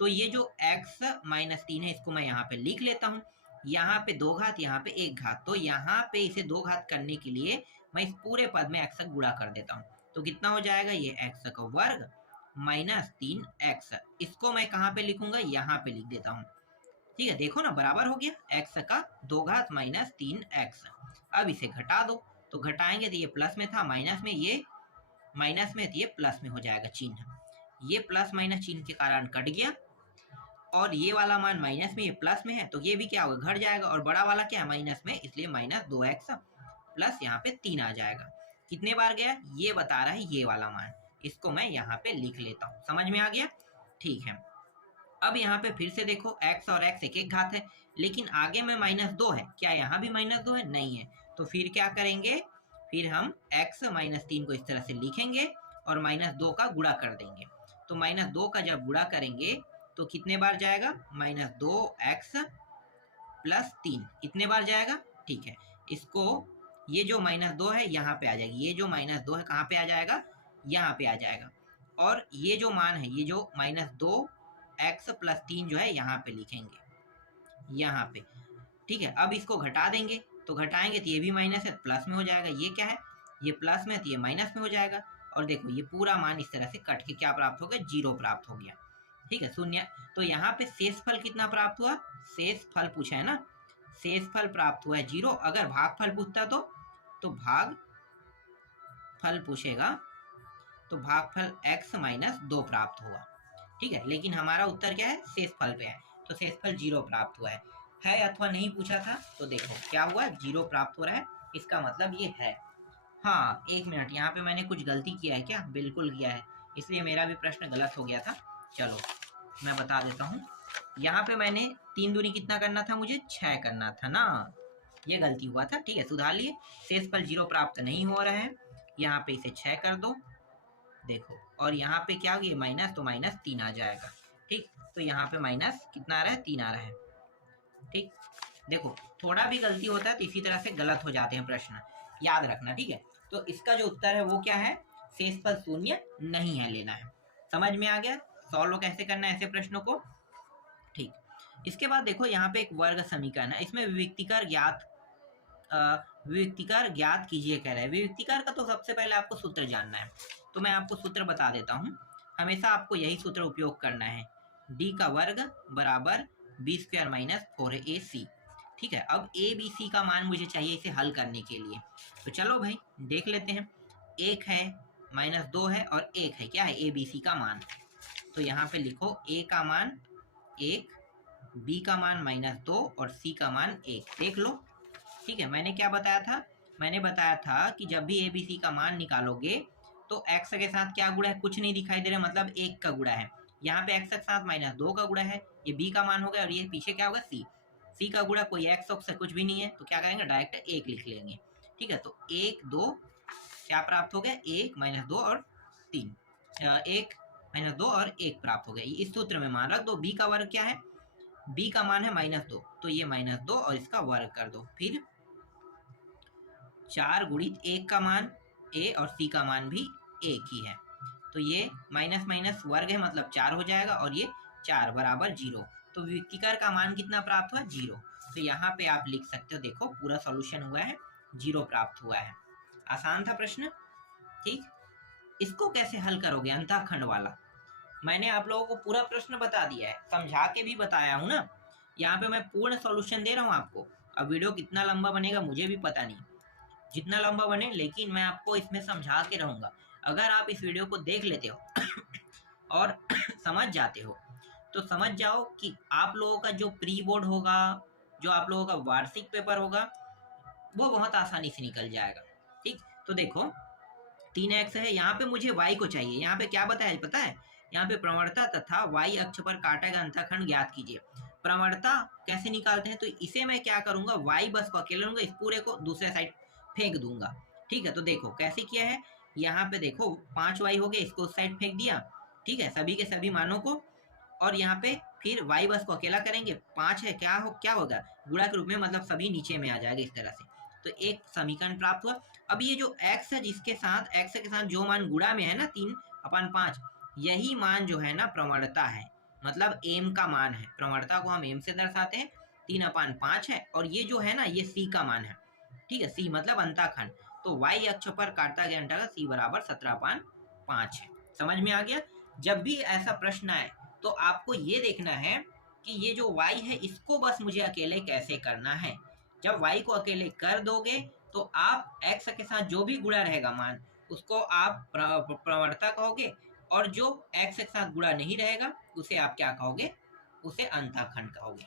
तो ये जो x-3 है इसको मैं यहाँ पे लिख लेता हूँ। यहाँ पे 2 घात, यहाँ पे 1 घात, तो यहाँ पे इसे 2 घात करने के लिए मैं इस पूरे पद में x गुणा कर देता हूँ। तो कितना हो जाएगा, ये x का वर्ग माइनस 3x। इसको मैं कहाँ पे लिखूंगा, यहाँ पे लिख देता हूँ। ठीक है, देखो ना बराबर हो गया, x का 2 घात माइनस 3x। अब इसे घटा दो, तो घटाएंगे तो ये प्लस में था, माइनस में, ये माइनस में, तो ये प्लस में हो जाएगा चिन्ह। ये प्लस माइनस चिन्ह के कारण कट गया, और ये वाला मान माइनस में, ये प्लस में है, तो ये भी क्या होगा, घट जाएगा, और बड़ा वाला क्या है, माइनस में, इसलिए माइनस 2x प्लस यहाँ पे 3 आ जाएगा। कितने बार गया ये बता रहा है ये वाला मान, इसको मैं यहाँ पे लिख लेता हूँ। समझ में आ गया, ठीक है। अब यहाँ पे फिर से देखो x और x एक एक घात है, लेकिन आगे में -2 है, क्या यहाँ भी -2 है, नहीं है, तो फिर क्या करेंगे, फिर हम x-3 को इस तरह से लिखेंगे और -2 का गुणा कर देंगे। तो -2 का जब गुणा करेंगे तो कितने बार जाएगा, -2x प्लस 3, इतने बार जाएगा। ठीक है, इसको ये जो -2 है यहाँ पे आ जाएगी, ये जो -2 है कहाँ पे आ जाएगा, यहाँ पे आ जाएगा, और ये जो मान है, ये जो -2x प्लस 3 जो है यहाँ पे लिखेंगे, यहाँ पे। ठीक है, अब इसको घटा देंगे, तो घटाएंगे तो ये भी माइनस है, प्लस में हो जाएगा। ये क्या है, ये प्लस में, तो ये माइनस में हो जाएगा, और देखो ये पूरा मान इस तरह से कट के क्या प्राप्त हो गया, 0 प्राप्त हो गया। ठीक है, शून्य। तो यहाँ पे शेषफल कितना प्राप्त हुआ, शेषफल पूछा है ना, शेषफल प्राप्त हुआ है 0। अगर भागफल पूछता तो भागफल पूछेगा तो भागफल x-2 प्राप्त हुआ। ठीक है, लेकिन हमारा उत्तर क्या है, शेषफल पे है, तो शेषफल 0 प्राप्त हुआ है अथवा नहीं पूछा था, तो देखो क्या हुआ, 0 प्राप्त हो रहा है, इसका मतलब ये है। हाँ 1 मिनट, यहाँ पे मैंने कुछ गलती किया है क्या, बिल्कुल किया है, इसलिए मेरा भी प्रश्न गलत हो गया था। चलो मैं बता देता हूँ, यहाँ पे मैंने 3 दूनी कितना करना था, मुझे 6 करना था ना, ये गलती हुआ था। ठीक है, सुधार लिए। शेषफल 0 प्राप्त नहीं हो रहा है, यहाँ पे इसे 6 कर दो, देखो, और यहाँ पे क्या हो गया, माइनस, तो -3 आ जाएगा। ठीक, तो यहाँ पे माइनस कितना आ रहा है, 3 आ रहा है। ठीक, देखो थोड़ा भी गलती होता है तो इसी तरह से गलत हो जाते हैं प्रश्न, याद रखना। ठीक है, तो इसका जो उत्तर है वो क्या है, शेषफल शून्य नहीं है लेना है। समझ में आ गया सॉल्व कैसे करना है ऐसे प्रश्नों को। ठीक, इसके बाद देखो यहाँ पे एक वर्ग समीकरण है, इसमें विविक्तिकार ज्ञात कीजिए कह रहा है। विविक्तिकार का तो सबसे पहले आपको सूत्र जानना है, तो मैं आपको सूत्र बता देता हूँ। हमेशा आपको यही सूत्र उपयोग करना है, डी का वर्ग बराबर बी स्क्वायर माइनस 4ac। ठीक है, अब ए बी सी का मान मुझे चाहिए इसे हल करने के लिए, तो चलो भाई देख लेते हैं। 1 है, -2 है और 1 है, क्या है ए बी सी का मान। तो यहाँ पे लिखो ए का मान 1, बी का मान -2 और सी का मान 1। देख लो। ठीक है, मैंने क्या बताया था, मैंने बताया था कि जब भी ए बी सी का मान निकालोगे तो x के साथ क्या गुणा है, कुछ नहीं दिखाई दे रहा, मतलब 1 का गुणा है। यहाँ पे x के साथ -2 का गुणा है, ये b का मान हो गया और ये पीछे क्या होगा c का गुणा, कोई x से कुछ भी नहीं है, तो क्या करेंगे डायरेक्ट 1 लिख लेंगे। ठीक है, तो 1 2 क्या प्राप्त हो गया, 1 -2 और 3, 1 -2 और 1 प्राप्त हो गया। इस सूत्र में मान रख दो। b का वर्ग क्या है, b का मान है -2, तो ये -2 और इसका वर्ग कर दो। फिर 4 गुणित 1 का मान a और c का मान भी 1 ही है, तो ये माइनस माइनस वर्ग है, मतलब 4 हो जाएगा और ये 4 बराबर 0। तो विविक्तिकार का मान कितना प्राप्त हुआ, 0। तो यहाँ पे आप लिख सकते हो, देखो पूरा सॉल्यूशन हुआ है, 0 प्राप्त हुआ है। आसान था प्रश्न। ठीक, इसको कैसे हल करोगे अंतःखंड वाला, मैंने आप लोगों को पूरा प्रश्न बता दिया है, समझा के भी बताया हूँ ना। यहाँ पे मैं पूर्ण सॉल्यूशन दे रहा हूँ आपको। अब वीडियो कितना लंबा बनेगा मुझे भी पता नहीं, जितना लंबा बने, लेकिन मैं आपको इसमें समझा के रहूँगा। अगर आप इस वीडियो को देख लेते हो और समझ जाते हो, तो समझ जाओ कि आप लोगों का जो प्री बोर्ड होगा, जो आप लोगों का वार्षिक पेपर होगा, वो बहुत आसानी से निकल जाएगा। ठीक, तो देखो 3x है, यहाँ पे मुझे y को चाहिए। यहाँ पे क्या बताया पता है, यहाँ पे प्रवणता तथा y अक्ष पर काटा गया अंतःखंड ज्ञात कीजिए। प्रवणता कैसे निकालते हैं, तो इसे मैं क्या करूंगा, y बस को अकेले लूंगा, इस पूरे को दूसरे साइड फेंक दूंगा। ठीक है, तो देखो कैसे किया है, यहाँ पे देखो 5y हो गया, इसको उस साइड फेंक दिया। ठीक है, सभी के सभी मानों को, और यहाँ पे फिर y बस को अकेला करेंगे, 5 है, क्या होगा गुणा के रूप में, मतलब सभी नीचे में आ जाएगा इस तरह से। तो एक समीकरण प्राप्त हुआ। अब ये जो x है, जिसके साथ x के साथ जो मान गुणा में है ना 3/5, यही मान जो है ना प्रवणता है, मतलब m का मान है। प्रवणता को हम m से दर्शाते हैं, 3/5 है, और ये जो है ना ये c का मान है। ठीक है, c मतलब अंतःखंड, तो y अक्ष पर काटा गया अंतःखंड c बराबर 17/5 है। समझ में आ गया। जब भी ऐसा प्रश्न आए तो आपको ये देखना है कि ये जो y है इसको बस मुझे अकेले कैसे करना है। जब y को अकेले कर दोगे तो आप x के साथ जो भी गुणा रहेगा मान, उसको आप प्रवणता कहोगे, और जो x के साथ गुणा नहीं रहेगा उसे आप क्या कहोगे, उसे अंतःखंड कहोगे।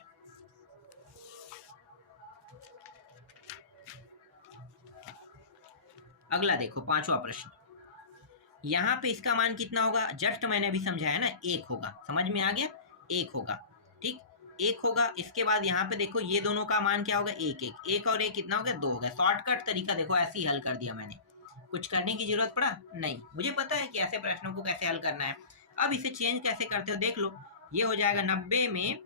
अगला देखो 5वां प्रश्न, यहाँ पे इसका मान कितना होगा, जस्ट मैंने अभी समझाया ना, 1 होगा। समझ में आ गया, 1 होगा। ठीक, 1 होगा। इसके बाद यहाँ पे देखो ये दोनों का मान क्या होगा, 1 और 1 कितना हो गया, 2 हो गया। शॉर्टकट तरीका देखो, ऐसे ही हल कर दिया मैंने, कुछ करने की जरूरत पड़ा नहीं। मुझे पता है कि ऐसे प्रश्नों को कैसे हल करना है। अब इसे चेंज कैसे करते हो देख लो, ये हो जाएगा 90 में,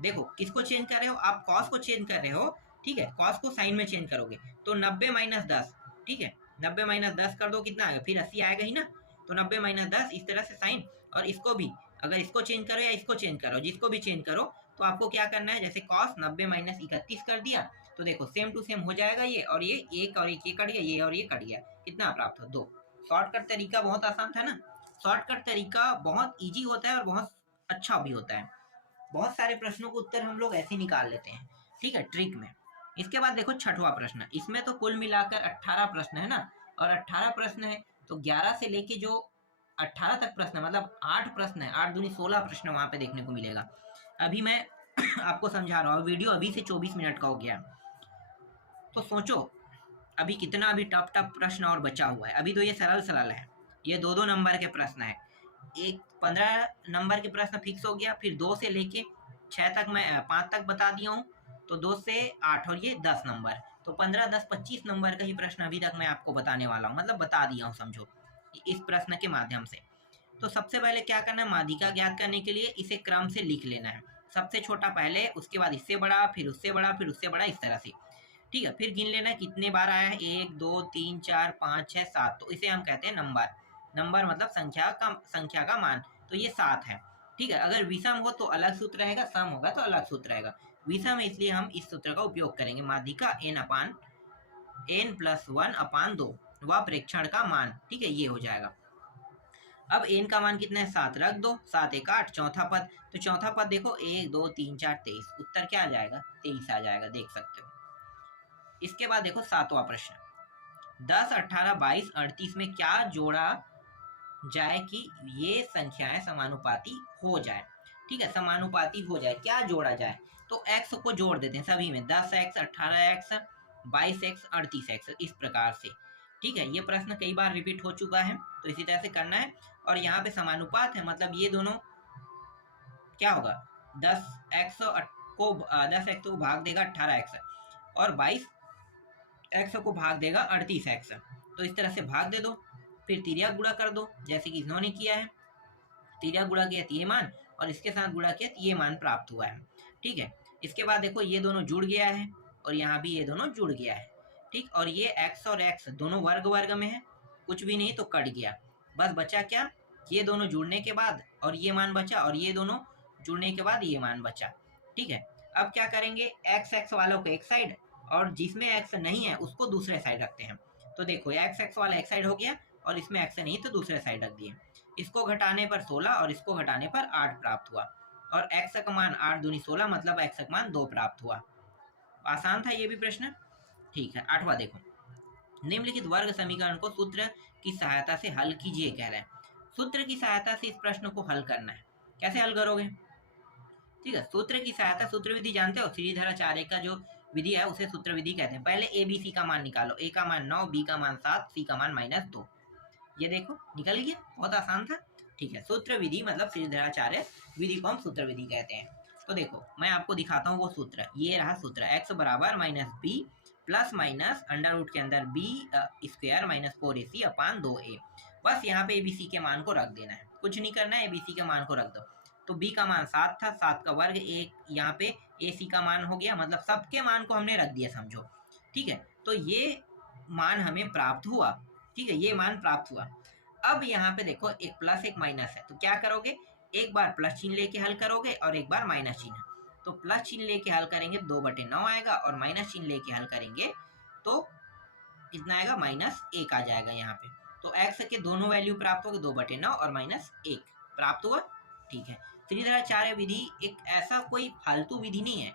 देखो किसको चेंज कर रहे हो आप, कॉस को चेंज कर रहे हो। ठीक है, कॉस को साइन में चेंज करोगे तो 90 - 10। ठीक है, 90 - 10 कर दो, कितना आएगा, फिर 80 आएगा ही ना। तो 90 - 10 इस तरह से साइन, और इसको भी अगर इसको चेंज करो या इसको चेंज करो, जिसको भी चेंज करो, तो आपको क्या करना है, जैसे कॉस 90 - 31 कर दिया, तो देखो सेम टू सेम हो जाएगा ये, और ये 1 और 1 ये कट गया, ये और ये कट गया, कितना प्राप्त हो, 2। शॉर्टकट तरीका बहुत आसान था ना। शॉर्टकट तरीका बहुत ईजी होता है और बहुत अच्छा भी होता है। बहुत सारे प्रश्नों को उत्तर हम लोग ऐसे निकाल लेते हैं। ठीक है, ट्रिक में। इसके बाद देखो 6वां प्रश्न, इसमें तो कुल मिलाकर 18 प्रश्न है ना, और 18 प्रश्न है तो 11 से लेके जो 18 तक प्रश्न, मतलब 8 प्रश्न है, 8 दूनी 16 प्रश्न वहां पे देखने को मिलेगा। अभी मैं आपको समझा रहा हूँ, वीडियो अभी से 24 मिनट का हो गया, तो सोचो अभी कितना अभी टफ प्रश्न और बचा हुआ है। अभी तो ये सरल है, ये 2-2 नंबर के प्रश्न है। एक 15 नंबर के प्रश्न फिक्स हो गया, फिर 2 से लेके 6 तक मैं 5 तक बता दिया हूँ, तो 2 से 8 और ये 10 नंबर, तो 15, 10, 25 नंबर का ही प्रश्न अभी तक मैं आपको बताने वाला हूँ, मतलब बता दिया हूँ समझो, इस प्रश्न के माध्यम से। तो सबसे पहले क्या करना है, माध्यिका ज्ञात करने के लिए इसे क्रम से लिख लेना है। सबसे छोटा पहले, उसके बाद इससे बड़ा, फिर उससे बड़ा, फिर उससे बड़ा, इस तरह से। ठीक है, फिर गिन लेना कितने बार आया है, 1 2 3 4 5 6 7, तो इसे हम कहते हैं नंबर। नंबर मतलब संख्या का मान, तो ये 7 है। ठीक है, अगर विषम हो तो अलग सूत्र रहेगा, सम होगा तो अलग सूत्र रहेगा। विषम है इसलिए हम इस सूत्र का उपयोग करेंगे, माध्यिका n+1/2 व प्रेक्षण का मान। ठीक है, ये हो जाएगा। अब n का मान कितना है, 7 रख दो, 7 1 8, चौथा पद, तो चौथा पद देखो 1 2 3 4 23, उत्तर क्या आ जाएगा, 23 आ जाएगा, देख सकते हो। इसके बाद देखो 7वां प्रश्न, 10 18 22 38 में क्या जोड़ा जाए कि ये संख्याएं समानुपाती हो जाए। ठीक है, समानुपाती हो जाए, क्या जोड़ा जाए, तो x को जोड़ देते हैं सभी में, 10x 18x 22x 38x, इस प्रकार से। ठीक है, ये प्रश्न कई बार रिपीट हो चुका है, तो इसी तरह से करना है। और यहाँ पे समानुपात है, मतलब ये दोनों क्या होगा, 10x को भाग देगा 18x और 22x को भाग देगा 38x, तो इस तरह से भाग दे दो, फिर तिर्या गुणा कर दो, जैसे कि इन्होंने किया है। तिर्या गुणा किया तो ये मान, और इसके साथ गुणा किया तो ये मान प्राप्त हुआ है। ठीक है, इसके बाद देखो ये दोनों जुड़ गया है, और यहाँ भी ये दोनों जुड़ गया है। ठीक, और ये x और x दोनों वर्ग वर्ग में है, कुछ भी नहीं तो कट गया, बस बचा क्या, ये दोनों जुड़ने के बाद और ये मान बचा, और ये दोनों जुड़ने के बाद ये मान बचा। ठीक है, अब क्या करेंगे, x x वालों को एक साइड, और जिसमें x नहीं है उसको दूसरे साइड रखते हैं। तो देखो x x वाला एक साइड हो गया, और इसमें x नहीं तो दूसरे साइड रख दिए। इसको घटाने पर 16 और इसको घटाने पर 8 प्राप्त हुआ, और x का मान 8 दूनी 16, मतलब x का मान 2 प्राप्त हुआ। आसान था ये भी प्रश्न। ठीक है, 8वां देखो, निम्नलिखित वर्ग समीकरण को सूत्र की सहायता से हल कीजिए कह रहे हैं। सूत्र की सहायता से इस प्रश्न को हल करना है, कैसे हल करोगे। ठीक है, सूत्र की सहायता, सूत्र विधि जानते हो, श्रीधराचार्य का जो विधि है उसे सूत्र विधि कहते हैं। पहले ए बी सी का मान निकालो, ए का मान 9, बी का मान 7, सी का मान -2, ये देखो निकल गया, बहुत आसान था। ठीक है, सूत्र विधि मतलब श्रीधराचार्य विधि को हम सूत्र विधि कहते हैं। तो देखो मैं आपको दिखाता हूँ वो सूत्र, ये रहा सूत्र, x बराबर -b plus minus under root के अंदर b स्क्वायर -4ac अपान 2a। बस यहाँ पे abc के मान को रख देना है, कुछ नहीं करना है, abc के मान को रख दो। तो b का मान 7 था, 7 का वर्ग, एक यहाँ पे ac का मान हो गया, मतलब सबके मान को हमने रख दिया समझो। ठीक है, तो ये मान हमें प्राप्त हुआ। ठीक है, ये मान प्राप्त हुआ। अब यहाँ पे देखो एक प्लस एक माइनस है, तो क्या करोगे, एक बार प्लस चिन्ह लेके हल करोगे और एक बार माइनस चिन्ह। तो प्लस चिन्ह लेके हल करेंगे 2/9 आएगा, और माइनस चिन्ह लेके हल करेंगे तो कितना आएगा, -1 आ जाएगा यहाँ पे। तो x के दोनों वैल्यू प्राप्त हो गए, 2/9 और -1 प्राप्त हुआ। ठीक है, श्रीधराचार्य विधि एक ऐसा कोई फालतू विधि नहीं है,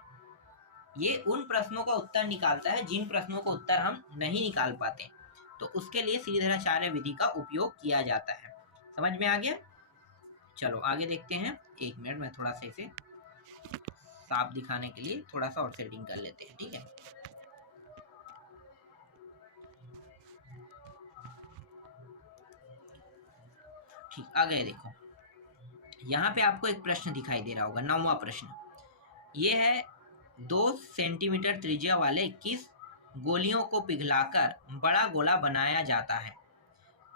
ये उन प्रश्नों का उत्तर निकालता है जिन प्रश्नों का उत्तर हम नहीं निकाल पाते, तो उसके लिए श्रीधराचार्य विधि का उपयोग किया जाता है। समझ में आ गया। चलो आगे देखते हैं, 1 मिनट में थोड़ा सा इसे साफ दिखाने के लिए थोड़ा सा और सेटिंग कर लेते हैं। ठीक है, ठीक, आ गए। देखो यहाँ पे आपको एक प्रश्न दिखाई दे रहा होगा, 9वां प्रश्न। ये है 2 सेंटीमीटर त्रिज्या वाले 21 गोलियों को पिघलाकर बड़ा गोला बनाया जाता है,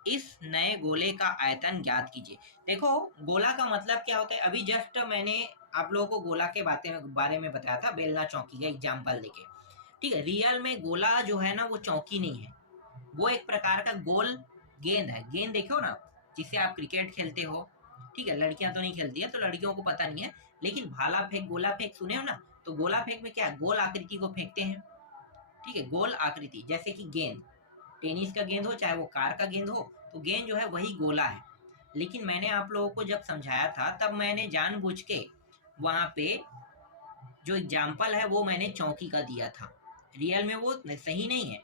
इस नए गोले का आयतन ज्ञात कीजिए। देखो गोला का मतलब क्या होता है, अभी जस्ट मैंने आप लोगों को गोला के बारे में बताया था, बेलना चौकी का एग्जाम्पल देके। ठीक है, रियल में गोला जो है ना वो चौकी नहीं है, वो एक प्रकार का गोल गेंद है। गेंद देखो ना, जिससे आप क्रिकेट खेलते हो। ठीक है, लड़कियां तो नहीं खेलती है तो लड़कियों को पता नहीं है, लेकिन भाला फेंक गोला फेंक सुने हो ना, तो गोला फेंक में क्या है, गोल आकृति को फेंकते हैं। ठीक है, गोल आकृति, जैसे कि गेंद, टेनिस का गेंद हो चाहे वो कार का गेंद हो, तो गेंद जो है वही गोला है। लेकिन मैंने आप लोगों को जब समझाया था तब मैंने जानबूझ के वहां पे जो एग्जाम्पल है वो मैंने चौकी का दिया था। रियल में वो सही नहीं है,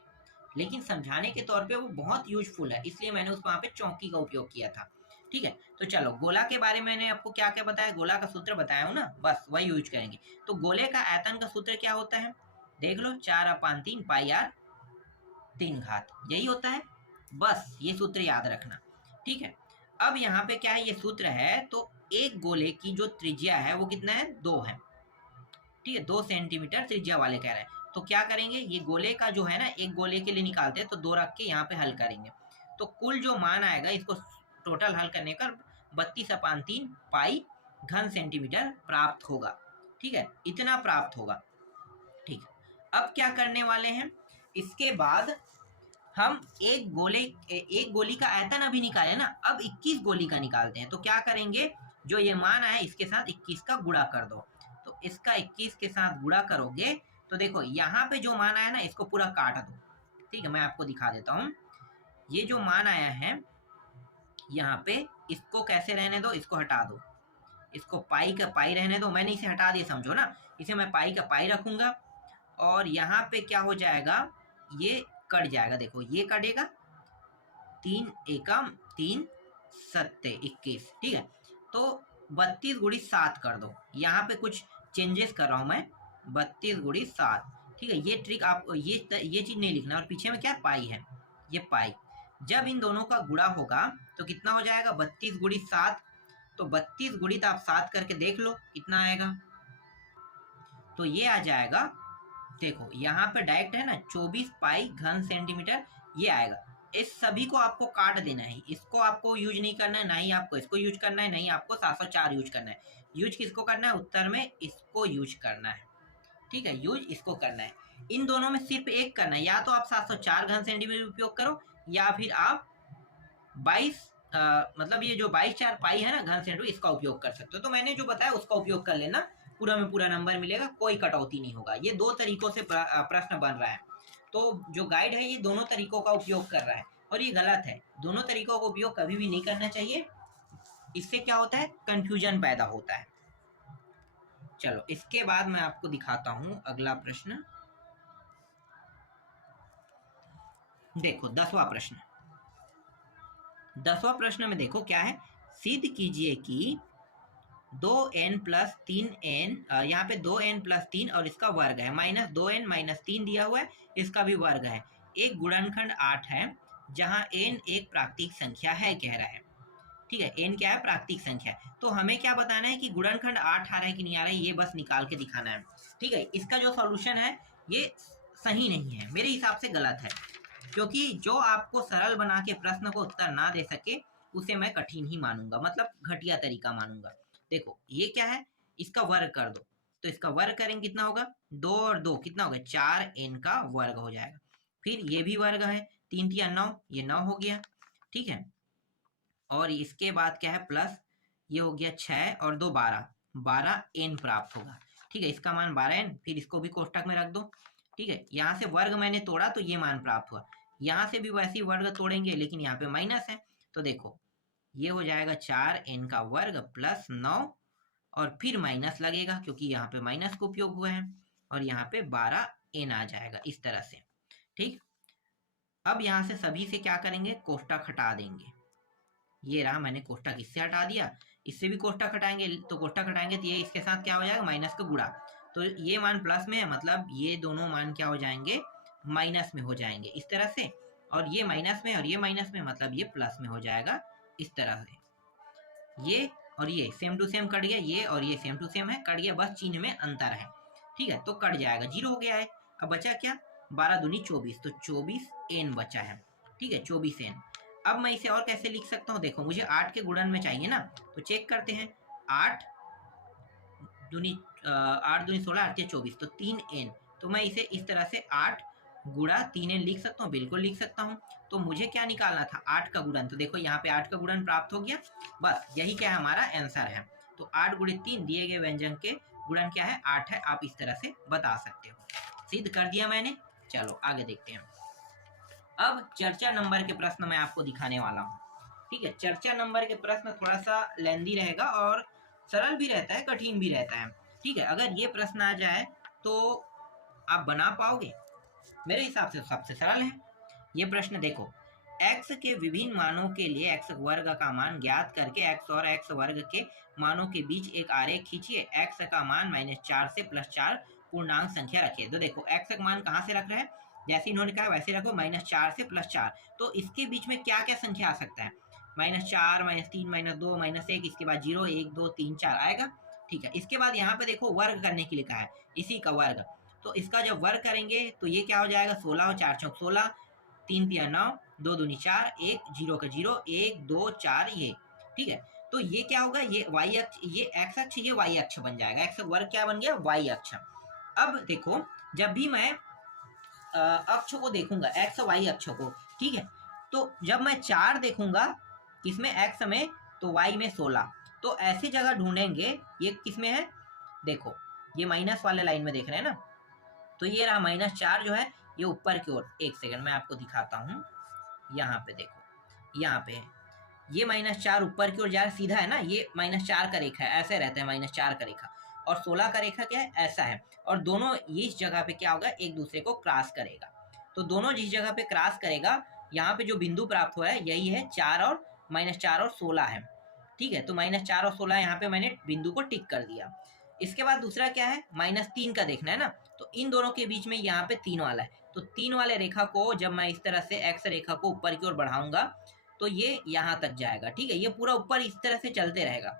लेकिन समझाने के तौर पे वो बहुत यूजफुल है, इसलिए मैंने उस वहां पे चौकी का उपयोग किया था। ठीक है, तो चलो गोला के बारे में मैंने आपको क्या क्या बताया, गोला का सूत्र बताया हूँ ना, बस वही यूज करेंगे। तो गोले का आयतन का सूत्र क्या होता है, देख लो, 4/3 πr3, यही होता है। बस ये सूत्र याद रखना। ठीक है, अब यहाँ पे क्या है, ये सूत्र है, तो एक गोले की जो त्रिज्या है वो कितना है, 2 है। ठीक है, 2 सेंटीमीटर त्रिज्या वाले कह रहे हैं, तो क्या करेंगे, ये गोले का जो है ना, एक गोले के लिए निकालते हैं तो 2 रख के यहाँ पे हल करेंगे, तो कुल जो मान आएगा इसको टोटल हल करने पर 32/3 पाई घन सेंटीमीटर प्राप्त होगा। ठीक है, इतना प्राप्त होगा। ठीक है, अब क्या करने वाले हैं, इसके बाद हम एक गोली का आयतन अभी निकाले ना, अब 21 गोली का निकालते हैं। तो क्या करेंगे, जो ये मान आया इसके साथ 21 का गुणा कर दो। तो इसका 21 के साथ गुणा करोगे तो देखो यहाँ पे जो मान आया ना इसको पूरा काट दो। ठीक है, मैं आपको दिखा देता हूँ। ये जो मान आया है यहाँ पे, इसको कैसे रहने दो, इसको हटा दो, इसको पाई का पाई रहने दो। मैंने इसे हटा दिया, समझो ना, इसे मैं पाई का पाई रखूंगा और यहाँ पे क्या हो जाएगा, ये कट जाएगा। देखो ये कटेगा, 3 एकम 3 सत्ते 21। ठीक है, तो 32 गुड़ी 7 कर दो। यहाँ पे कुछ चेंजेस कर रहा हूँ मैं, 32 गुड़ी 7। ठीक है, ये ट्रिक आप ये चीज नहीं लिखना। और पीछे में क्या पाई है, ये पाई। जब इन दोनों का गुणा होगा तो कितना हो जाएगा, 32 गुड़ी 7। तो 32 गुणित आप 7 करके देख लो कितना आएगा। तो ये आ जाएगा, देखो यहाँ पे डायरेक्ट है ना 24 पाई घन सेंटीमीटर ये आएगा। इस सभी को आपको काट देना है, इसको आपको यूज नहीं करना है, ना ही आपको इसको यूज करना है, नहीं आपको 704 यूज करना है। यूज किसको करना है, उत्तर में इसको यूज करना है। ठीक है, यूज इसको करना है। इन दोनों में सिर्फ एक करना है, या तो आप 704 घन सेंटीमीटर उपयोग करो या फिर आप 22 मतलब ये जो 22 पाई है ना घन सेंटीमीटर, इसका उपयोग कर सकते हो। तो मैंने जो बताया उसका उपयोग कर लेना, पूरा में पूरा नंबर मिलेगा, कोई कटौती नहीं होगा। ये 2 तरीकों से प्रश्न बन रहा है। तो जो गाइड है ये दोनों तरीकों का उपयोग कर रहा है और ये गलत है। दोनों तरीकों का उपयोग कभी भी नहीं करना चाहिए, इससे क्या होता है, कंफ्यूजन पैदा होता है। चलो इसके बाद मैं आपको दिखाता हूं अगला प्रश्न। देखो 10वां प्रश्न। 10वां प्रश्न में देखो क्या है, सिद्ध कीजिए कि 2n प्लस 3n, यहाँ पे 2n प्लस 3 और इसका वर्ग है, माइनस 2n माइनस 3 दिया हुआ है, इसका भी वर्ग है। एक गुणनखंड 8 है जहाँ n एक प्राकृतिक संख्या है कह रहा है। ठीक है, n क्या है, प्राकृतिक संख्या है। तो हमें क्या बताना है कि गुणनखंड 8 आ रहा है कि नहीं आ रहा है, ये बस निकाल के दिखाना है। ठीक है, इसका जो सॉल्यूशन है ये सही नहीं है, मेरे हिसाब से गलत है, क्योंकि जो आपको सरल बना के प्रश्न को उत्तर ना दे सके उसे मैं कठिन ही मानूंगा, मतलब घटिया तरीका मानूंगा। देखो ये क्या है, इसका वर्ग कर दो। तो इसका वर्ग करेंगे कितना होगा, 2 और 2 कितना होगा, 4n का वर्ग हो जाएगा। फिर ये भी वर्ग है, 3 3 9, ये 9 हो गया। ठीक है, और इसके बाद क्या है, प्लस ये हो गया 6 और 2 12, 12n प्राप्त होगा। ठीक है, इसका मान 12n, फिर इसको भी कोष्टक में रख दो। ठीक है, यहाँ से वर्ग मैंने तोड़ा तो ये मान प्राप्त हुआ। यहाँ से भी वैसे ही वर्ग तोड़ेंगे, लेकिन यहाँ पे माइनस है। तो देखो ये हो जाएगा 4n का वर्ग प्लस 9 और फिर माइनस लगेगा क्योंकि यहाँ पे माइनस का उपयोग हुआ है, और यहाँ पे 12n आ जाएगा इस तरह से। ठीक, अब यहाँ से सभी से क्या करेंगे, कोष्टक हटा देंगे। ये रहा, मैंने कोष्टक इससे हटा दिया, इससे भी कोष्टक हटाएंगे। तो कोष्टक हटाएंगे तो ये इसके साथ क्या हो जाएगा, माइनस का गुणा। तो ये मान प्लस में है, मतलब ये दोनों मान क्या हो जाएंगे, माइनस में हो जाएंगे इस तरह से। और ये माइनस में और ये माइनस में, मतलब ये प्लस में हो जाएगा इस तरह से। ये और ये सेम टू सेम कट गया, ये और ये सेम टू सेम है, कट गया, बस चिन्ह में अंतर है। ठीक है, तो कट जाएगा, 0 हो गया है। अब बचा क्या, 12 दूनी 24, तो 24n बचा है। ठीक है, 24n। अब मैं इसे और कैसे लिख सकता हूँ, देखो मुझे 8 के गुणन में चाहिए ना, तो चेक करते हैं। 8 दूनी 16, 8 के 24, तो 3n। तो मैं इसे इस तरह से 8 गुणा 3n लिख सकता हूँ, बिल्कुल लिख सकता हूँ। तो मुझे क्या निकालना था, 8 का गुणन। तो देखो यहाँ पे 8 का गुणन प्राप्त हो गया, बस यही क्या है, हमारा आंसर है। तो 8 गुणित 3 दिए गए व्यंजन के गुणन क्या है, 8 है। आप इस तरह से बता सकते हो। सिद्ध कर दिया मैंने। चलो आगे देखते हैं। अब चर्चा नंबर के प्रश्न मैं आपको दिखाने वाला हूँ। ठीक है, चर्चा नंबर के प्रश्न थोड़ा सा लेंदी रहेगा और सरल भी रहता है, कठिन भी रहता है। ठीक है, अगर ये प्रश्न आ जाए तो आप बना पाओगे, मेरे हिसाब से सबसे सरल है ये प्रश्न। देखो, x के विभिन्न मानों के लिए x वर्ग का मान ज्ञात करके x और x वर्ग के मानों के बीच एक आरेख खींचिए। x का मान -4 से +4 पूर्णांक संख्या रखिए। तो देखो x का मान कहाँ से रख रहे हैं, जैसे इन्होंने कहा वैसे रखो, -4 से +4। तो इसके बीच में क्या क्या संख्या आ सकता है, -4, -3, -2, -1, इसके बाद 0, 1, 2, 3, 4 आएगा। ठीक है, इसके बाद यहाँ पे देखो वर्ग करने के लिए कहा है, इसी का वर्ग। तो इसका जब वर्ग करेंगे तो ये क्या हो जाएगा, 16 और 4 चौक 16, 3 3 9, 2 दूनी 4, 1 0 का 0, 1 2 4 ये। ठीक है, तो ये क्या होगा, ये y अक्ष, ये x अक्ष, ये y अक्ष बन जाएगा। x वर्ग क्या बन गया, y अक्ष। अब देखो जब भी मैं अक्ष को देखूंगा, एक्स वाई अक्ष को, ठीक है, तो जब मैं 4 देखूंगा किसमें, एक्स में, तो वाई में 16। तो ऐसी जगह ढूंढेंगे, ये किसमें है, देखो ये माइनस वाले लाइन में देख रहे हैं ना, तो ये रहा -4 जो है ये ऊपर की ओर। एक सेकंड मैं आपको दिखाता हूँ, यहाँ पे देखो, यहाँ पे है ये -4 ऊपर की ओर जा रहा है, सीधा है ना, ये -4 का रेखा है, ऐसे रहता है -4 का रेखा, और 16 का रेखा क्या है, ऐसा है, और दोनों ये इस जगह पे क्या होगा, एक दूसरे को क्रॉस करेगा। तो दोनों जिस जगह पे क्रॉस करेगा, यहाँ पे जो बिंदु प्राप्त हुआ है यही है 4 और -4 और 16 है, ठीक है। तो -4 और 16 यहाँ पे मैंने बिंदु को टिक कर दिया। इसके बाद दूसरा क्या है, -3 का देखना है ना, तो इन दोनों के बीच में यहाँ पे 3 वाला है, तो 3 वाले रेखा को जब मैं इस तरह से एक्स रेखा को ऊपर की ओर बढ़ाऊंगा तो ये यहाँ तक जाएगा, ठीक है, ये पूरा ऊपर इस तरह से चलते रहेगा,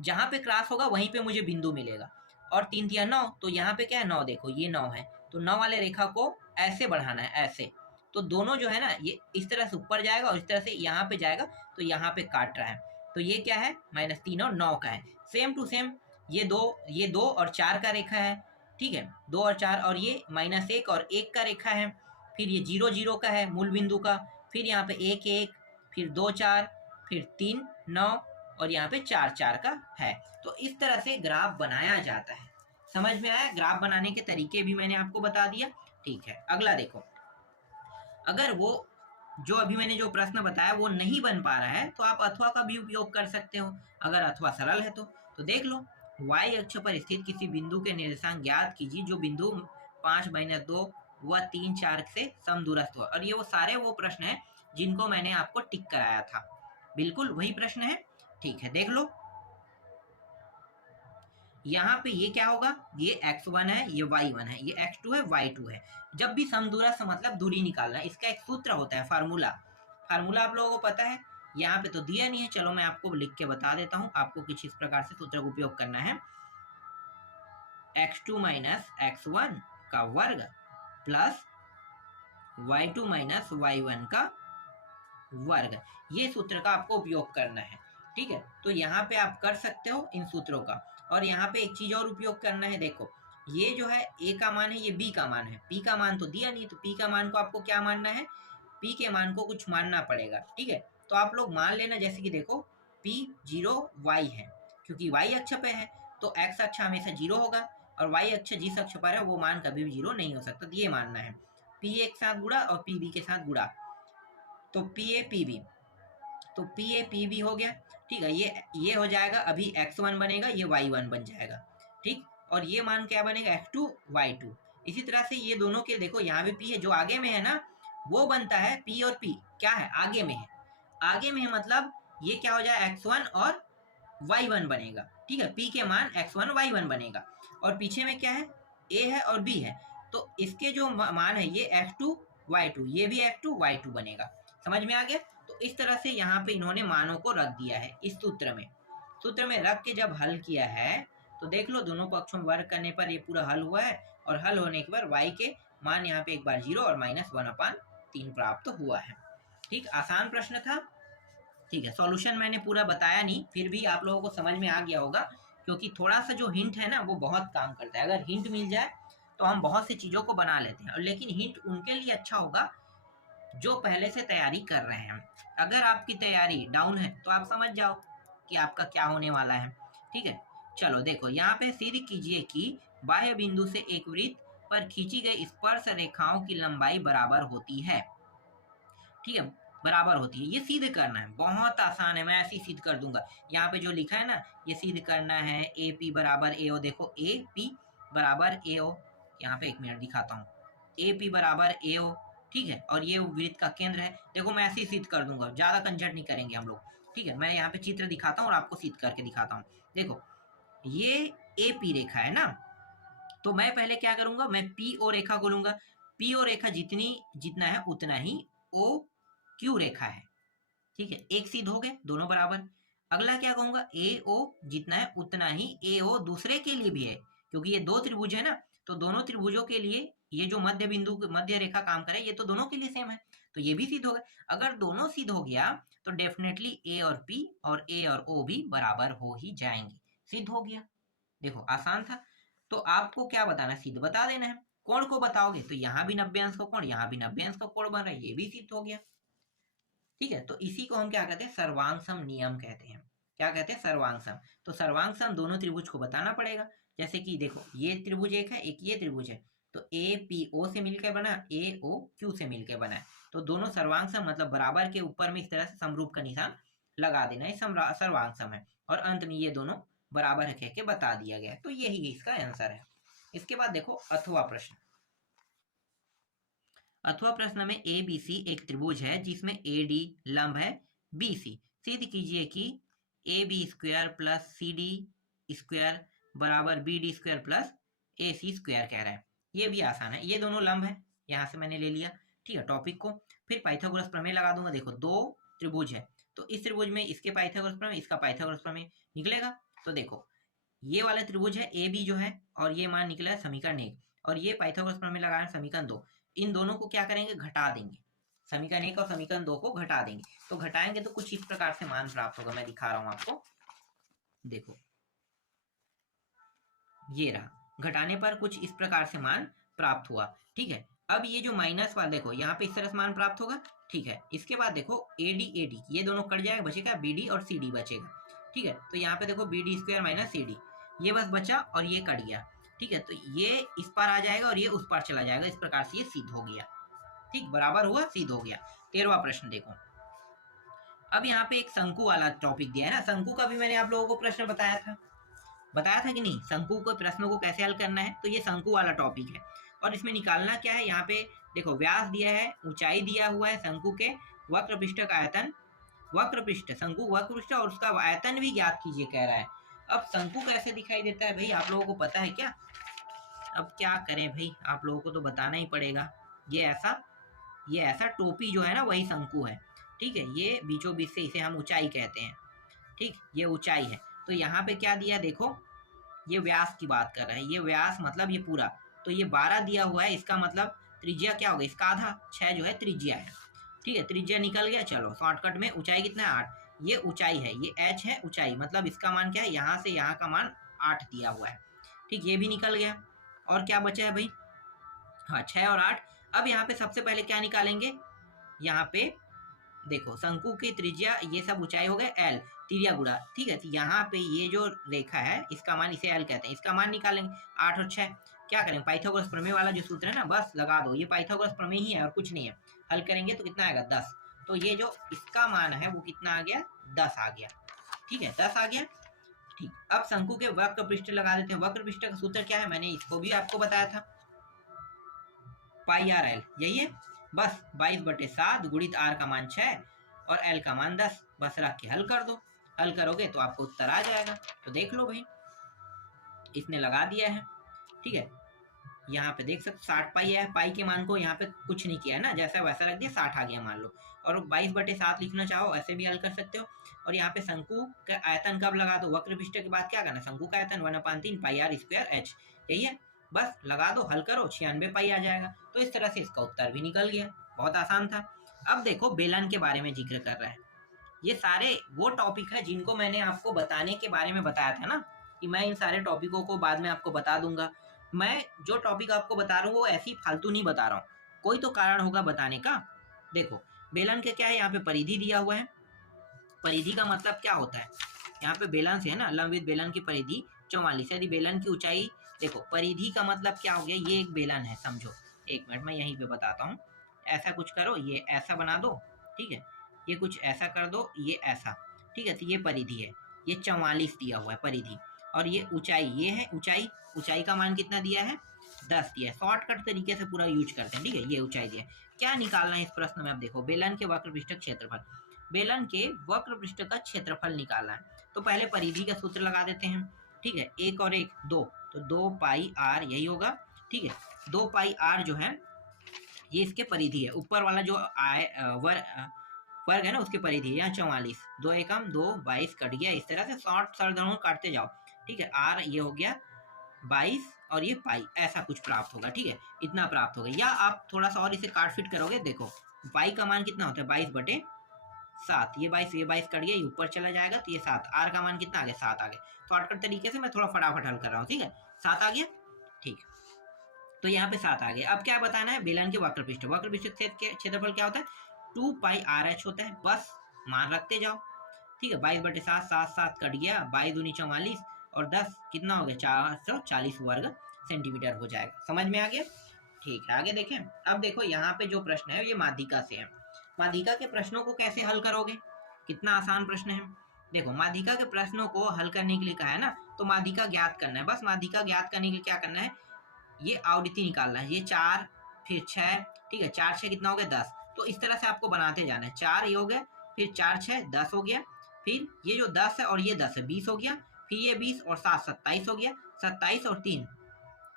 जहाँ पे क्रॉस होगा वहीं पे मुझे बिंदु मिलेगा। और 3 दिया 9, तो यहाँ पे क्या है 9, देखो ये 9 है, तो 9 वाले रेखा को ऐसे बढ़ाना है, ऐसे, तो दोनों जो है ना ये इस तरह से ऊपर जाएगा और इस तरह से यहाँ पे जाएगा, तो यहाँ पे काट रहा है, तो ये क्या है, -3 और 9 का है। सेम टू सेम ये दो और 4 का रेखा है, ठीक है, 2 और 4, और ये -1 और 1 का रेखा है, फिर ये 0 0 का है मूल बिंदु का, फिर यहाँ पे 1 1, फिर 2 4, फिर 3 9, और यहाँ पे 4 4 का है। तो इस तरह से ग्राफ बनाया जाता है। समझ में आया, ग्राफ बनाने के तरीके भी मैंने आपको बता दिया, ठीक है। अगला देखो, अगर वो जो अभी मैंने जो प्रश्न बताया वो नहीं बन पा रहा है, तो आप अथवा का भी उपयोग कर सकते हो, अगर अथवा सरल है तो देख लो, y अक्ष पर स्थित किसी बिंदु के निर्देशांक ज्ञात कीजिए जो बिंदु 5 -2 व 3 4 से समदूरस्थ हो। और ये वो सारे वो प्रश्न हैं जिनको मैंने आपको टिक कराया था, बिल्कुल वही प्रश्न है, ठीक है। देख लो यहाँ पे ये क्या होगा, ये x1 है, ये y1 है, ये x2 है, y2 है। जब भी समदूरस्थ मतलब दूरी निकालना, इसका एक सूत्र होता है, फार्मूला आप लोगों को पता है, यहाँ पे तो दिया नहीं है, चलो मैं आपको लिख के बता देता हूँ, आपको कुछ इस प्रकार से सूत्र का उपयोग करना है, x2 - x1 का वर्ग प्लस y2 - y1 का वर्ग, ये सूत्र का आपको उपयोग करना है, ठीक है। तो यहाँ पे आप कर सकते हो इन सूत्रों का। और यहाँ पे एक चीज और उपयोग करना है, देखो ये जो है a का मान है, ये b का मान है, p का मान तो दिया नहीं, तो p का मान को आपको क्या मानना है, p के मान को कुछ मानना पड़ेगा, ठीक है। तो आप लोग मान लेना, जैसे कि देखो p 0 y है, क्योंकि y अक्ष पे है तो x अक्ष हमेशा 0 होगा, और y अक्ष जिस अक्ष पर है वो मान कभी भी 0 नहीं हो सकता, तो ये मानना है। p एक साथ गुड़ा और pb के साथ गुड़ा, तो pa pb, तो pa pb हो गया, ठीक है। ये हो जाएगा, अभी x1 बनेगा, ये y1 बन जाएगा, ठीक। और ये मान क्या बनेगा, x2 y2। इसी तरह से ये दोनों के देखो, यहाँ भी p है, जो आगे में है ना वो बनता है, p और p क्या है, आगे में है, आगे में है, मतलब ये क्या हो जाए, x1 और y1 बनेगा, ठीक है, p के मान x1 y1 बनेगा। और पीछे में क्या है, a है और b है, तो इसके जो मान है ये x2 y2, ये भी x2 y2 बनेगा। समझ में आ गया। तो इस तरह से यहाँ पे इन्होंने मानों को रख दिया है इस सूत्र में रख के जब हल किया है, तो देख लो दोनों पक्षों में वर्ग करने पर ये पूरा हल हुआ है, और हल होने के बाद y के मान यहाँ पे एक बार 0 और -1/3 प्राप्त हुआ है, ठीक। आसान प्रश्न था, ठीक है। सॉल्यूशन मैंने पूरा बताया नहीं, फिर भी आप लोगों को समझ में आ गया होगा, क्योंकि थोड़ा सा जो हिंट है ना वो बहुत काम करता है। अगर हिंट मिल जाए तो हम बहुत सी चीज़ों को बना लेते हैं, लेकिन हिंट उनके लिए अच्छा होगा जो पहले से तैयारी कर रहे हैं। अगर आपकी तैयारी डाउन है तो आप समझ जाओ कि आपका क्या होने वाला है, ठीक है। चलो देखो, यहाँ पे सिद्ध कीजिए कि बाह्य बिंदु से एक वृत्त पर खींची गई स्पर्श रेखाओं की लंबाई बराबर होती है, ठीक है, बराबर होती है। ये सिद्ध करना है, बहुत आसान है, मैं ऐसे ही सिद्ध कर दूंगा। यहाँ पे जो लिखा है ना, ये सिद्ध करना है, ए पी बराबर ए ओ, देखो ए पी बराबर ए ओ, यहाँ पे 1 मिनट दिखाता हूँ, ए पी बराबर ए ओ, ठीक है। और ये वृत्त का केंद्र है, देखो मैं ऐसे ही सिद्ध कर दूंगा, ज्यादा कंजट नहीं करेंगे हम लोग, ठीक है। मैं यहाँ पे चित्र दिखाता हूँ और आपको सिद्ध करके दिखाता हूँ। देखो ये ए पी रेखा है ना, तो मैं पहले क्या करूंगा, मैं पी ओ रेखा को लूंगा, पी ओ रेखा जितना है उतना ही ओ क्यू रेखा है, ठीक है, एक सिद्ध हो गए, दोनों बराबर। अगला क्या कहूंगा, ए ओ जितना है उतना ही ए ओ दूसरे के लिए भी है, क्योंकि ये 2 त्रिभुज है ना, तो दोनों त्रिभुजों के लिए ये जो मध्य बिंदु मध्य रेखा काम करे, ये तो दोनों के लिए सेम है, तो ये भी सिद्ध हो गया। अगर दोनों सिद्ध हो गया तो डेफिनेटली ए और पी और ए और ओ भी बराबर हो ही जाएंगे, सिद्ध हो गया। देखो आसान था, तो आपको क्या बताना, सिद्ध बता देना है। कोण को बताओगे तो यहाँ भी 90 अंश का कोण, यहाँ भी 90 अंश का कोण बन रहा है, ये भी सिद्ध हो गया। ठीक है, तो इसी को हम क्या कहते हैं, सर्वांग नियम कहते हैं। क्या कहते हैं, सर्वांग। तो सर्वांग दोनों त्रिभुज को बताना पड़ेगा। जैसे कि देखो ये त्रिभुज एक है, एक ये त्रिभुज है, तो ए पी ओ से मिलकर बना, ए ओ क्यू से मिलकर बना है, तो दोनों सर्वांग मतलब बराबर के ऊपर में इस तरह से समरूप का निशान लगा देना, ये सर्वांग है। और अंत में ये दोनों बराबर है कह के बता दिया गया, तो यही इसका आंसर है। इसके बाद देखो अथवा प्रश्न। अथवा प्रश्न में ए बी सी एक त्रिभुज है जिसमें ए डी लंब है बी सी। सिद्ध कीजिए कि A B square plus C D square बराबर B D square plus A C square कह रहा है। ये भी आसान है, ये दोनों लंब है, यहाँ से मैंने ले लिया। ठीक है, टॉपिक को फिर पाइथागोरस प्रमेय लगा दूंगा। देखो दो त्रिभुज है, तो इस त्रिभुज में इसके पाइथागोरस प्रमेय, इसका पाइथागोरस प्रमेय निकलेगा। तो देखो ये वाला त्रिभुज है ए बी जो है, और ये मान निकला है समीकरण 1, और ये पाइथागोरस प्रमेय लगाना समीकरण 2। इन दोनों को क्या करेंगे, घटा देंगे। समीकरण 1 और समीकरण 2 को घटा देंगे, तो घटाएंगे तो कुछ इस प्रकार से मान प्राप्त होगा। मैं दिखा रहा हूं आपको, देखो ये रहा, घटाने पर कुछ इस प्रकार से मान प्राप्त हुआ। ठीक है, अब ये जो माइनस वाला देखो यहाँ पे इस तरह से मान प्राप्त होगा। ठीक है, इसके बाद देखो एडी ये दोनों कट जाएगा, बचेगा बीडी और सी डी बचेगा। ठीक है, तो यहाँ पे देखो B D square minus C D, ये बस बचा और ये कट गया। ठीक है, तो ये इस पार आ जाएगा और ये उस पार चला जाएगा, इस प्रकार से ये सिद्ध हो गया। ठीक, बराबर हुआ, सिद्ध हो गया। 13वां प्रश्न देखो। अब यहाँ पे एक शंकु वाला टॉपिक दिया है ना, शंकु का भी मैंने आप लोगों को प्रश्न बताया था कि नहीं, शंकु को प्रश्नों को कैसे हल करना है। तो ये शंकु वाला टॉपिक है, और इसमें निकालना क्या है, यहाँ पे देखो व्यास दिया है, ऊंचाई दिया हुआ है शंकु के, वक्र पृष्ठ का आयतन, वक्र पृष्ठ शंकु वक्र पृष्ठ और उसका आयतन भी ज्ञात कीजिए कह रहा है। अब शंकु कैसे दिखाई देता है भाई, आप लोगों को पता है क्या? अब क्या करें भाई, आप लोगों को तो बताना ही पड़ेगा। ये ऐसा टोपी जो है ना, वही शंकु है। ठीक है, ये बीचों बीच से इसे हम ऊंचाई कहते हैं। ठीक, ये ऊंचाई है। तो यहाँ पे क्या दिया, देखो ये व्यास की बात कर रहा है, ये व्यास मतलब ये पूरा, तो ये 12 दिया हुआ है, इसका मतलब त्रिज्या क्या होगा, इसका आधा 6 जो है त्रिज्या है। ठीक है, त्रिज्या निकल गया। चलो शॉर्टकट में ऊंचाई कितना है, 8। ये ऊंचाई है, ये h है ऊंचाई, मतलब इसका मान क्या है, यहाँ से यहाँ का मान 8 दिया हुआ है। ठीक, ये भी निकल गया। और क्या बचा है भाई, हाँ 6 और 8। अब यहाँ पे सबसे पहले क्या निकालेंगे, यहाँ पे देखो शंकु की त्रिज्या, ये सब ऊंचाई हो गए l, तिर्या गुणा। ठीक है, तो यहाँ पे ये जो रेखा है इसका मान, इसे l कहते हैं, इसका मान निकालेंगे 8 और 6। क्या करें, पाइथागोरस प्रमेय वाला जो सूत्र है ना, बस लगा दो, ये पाइथागोरस प्रमेय ही है और कुछ नहीं है। हल करेंगे तो कितना आएगा, 10। तो ये जो इसका मान है वो कितना आ गया, 10 आ गया। ठीक है, 10 आ गया। ठीक, अब शंकु के वक्र पृष्ठ लगा देते हैं। वक्र पृष्ठ का सूत्र क्या है, मैंने इसको भी आपको बताया था, पाई आर एल, यही है। बस 22/7 गुणित आर का मान 6 और एल का मान 10, बस रख के हल कर दो। हल करोगे तो आपको उत्तर आ जाएगा। तो देख लो भाई, इसने लगा दिया है। ठीक है, यहाँ पे देख सकते 60 पाई है, पाई के मान को यहाँ पे कुछ नहीं किया है ना, जैसा वैसा रख दिया, 60 आ गया मान लो। और 22/7 लिखना चाहो ऐसे भी हल कर सकते हो। और यहाँ पे शंकु का आयतन कब लगा दो, वक्र पृष्ठ के बाद क्या करना, शंकु का आयतन 1/3 पाई आर स्क्वायर एच, यही है। बस लगा दो, हल करो, 96 पाई आ जाएगा। तो इस तरह से इसका उत्तर भी निकल गया, बहुत आसान था। अब देखो बेलन के बारे में जिक्र कर रहा है। ये सारे वो टॉपिक है जिनको मैंने आपको बताने के बारे में बताया था ना, कि मैं इन सारे टॉपिकों को बाद में आपको बता दूंगा। मैं जो टॉपिक आपको बता रहा हूँ वो ऐसी फालतू नहीं बता रहा हूँ, कोई तो कारण होगा बताने का। देखो बेलन के क्या है, यहाँ पे परिधि दिया हुआ है। परिधि का मतलब क्या होता है, यहाँ पे बेलन से है ना, लंबित बेलन की परिधि 44। यदि बेलन की ऊंचाई, देखो परिधि का मतलब क्या हो गया, ये एक बेलन है समझो। एक मिनट मैं यहीं पे बताता हूँ। ऐसा कुछ करो, ये ऐसा बना दो। ठीक है, ये कुछ ऐसा कर दो, ये ऐसा। ठीक है, तो ये परिधि है, ये 44 दिया हुआ है परिधि। और ये ऊंचाई, ये है ऊंचाई। ऊंचाई का मान कितना दिया है, 10 दिया है। शॉर्टकट तरीके से पूरा यूज करते हैं। ठीक है, ये ऊंचाई दिया है। क्या निकालना है इस प्रश्न में, अब देखो बेलन के वक्र पृष्ठ क्षेत्रफल, बेलन के वक्र पृष्ठ का क्षेत्रफल निकालना है। तो पहले परिधि का सूत्र लगा देते हैं। ठीक है, 1 और 1 2, तो 2 पाई आर यही होगा। ठीक है, 2 पाई आर जो है ये इसके परिधि है, ऊपर वाला जो वर्ग है ना उसके परिधि है। यहाँ 44, 2 एकम 2, 22 कट गया। इस तरह से शॉर्ट सरदरों काटते जाओ। ठीक है, आर ये हो गया 22 और ये पाई, ऐसा कुछ प्राप्त होगा। ठीक है, इतना प्राप्त होगा। या आप थोड़ा सा और इसे काट फिट करोगे, देखो पाई का मान कितना होता है, 22/7। ये 22 कट गया, ये ऊपर चला जाएगा, तो ये 7। आर का मान कितना आ गया, 7 आ गया। शॉर्टकट तरीके से मैं थोड़ा फटाफट हल कर रहा हूँ। ठीक है, 7 आ गया। ठीक, तो यहाँ पे 7 आ गया। अब क्या बताना है, बेलन के वक्र पृष्ठ के क्षेत्रफल क्या होता है, 2πRH होता है। बस मान रखते जाओ, ठीक है। 22/7, 7 कट गया, 22 दूनी 44 और 10 कितना हो गया, 440 वर्ग सेंटीमीटर हो जाएगा। समझ में आ गया? ठीक है, आगे देखें। अब देखो यहाँ पे जो प्रश्न है ये माध्यिका से है। माध्यिका के प्रश्नों को कैसे हल करोगे, कितना आसान प्रश्न है। देखो माध्यिका के प्रश्नों को हल करने के लिए कहा है ना, तो माध्यिका ज्ञात करना है। बस माध्यिका ज्ञात करने के लिए क्या करना है, ये आवृत्ति निकालना है। ये 4 फिर 6, ठीक है, 4 6 कितना हो गया, 10। तो इस तरह से आपको बनाते जाना है। 4 ये हो गया, फिर 4 6 10 हो गया, फिर ये जो 10 है और ये 10 है 20 हो गया, फिर ये 20 और 7 27 हो गया, 27 और 3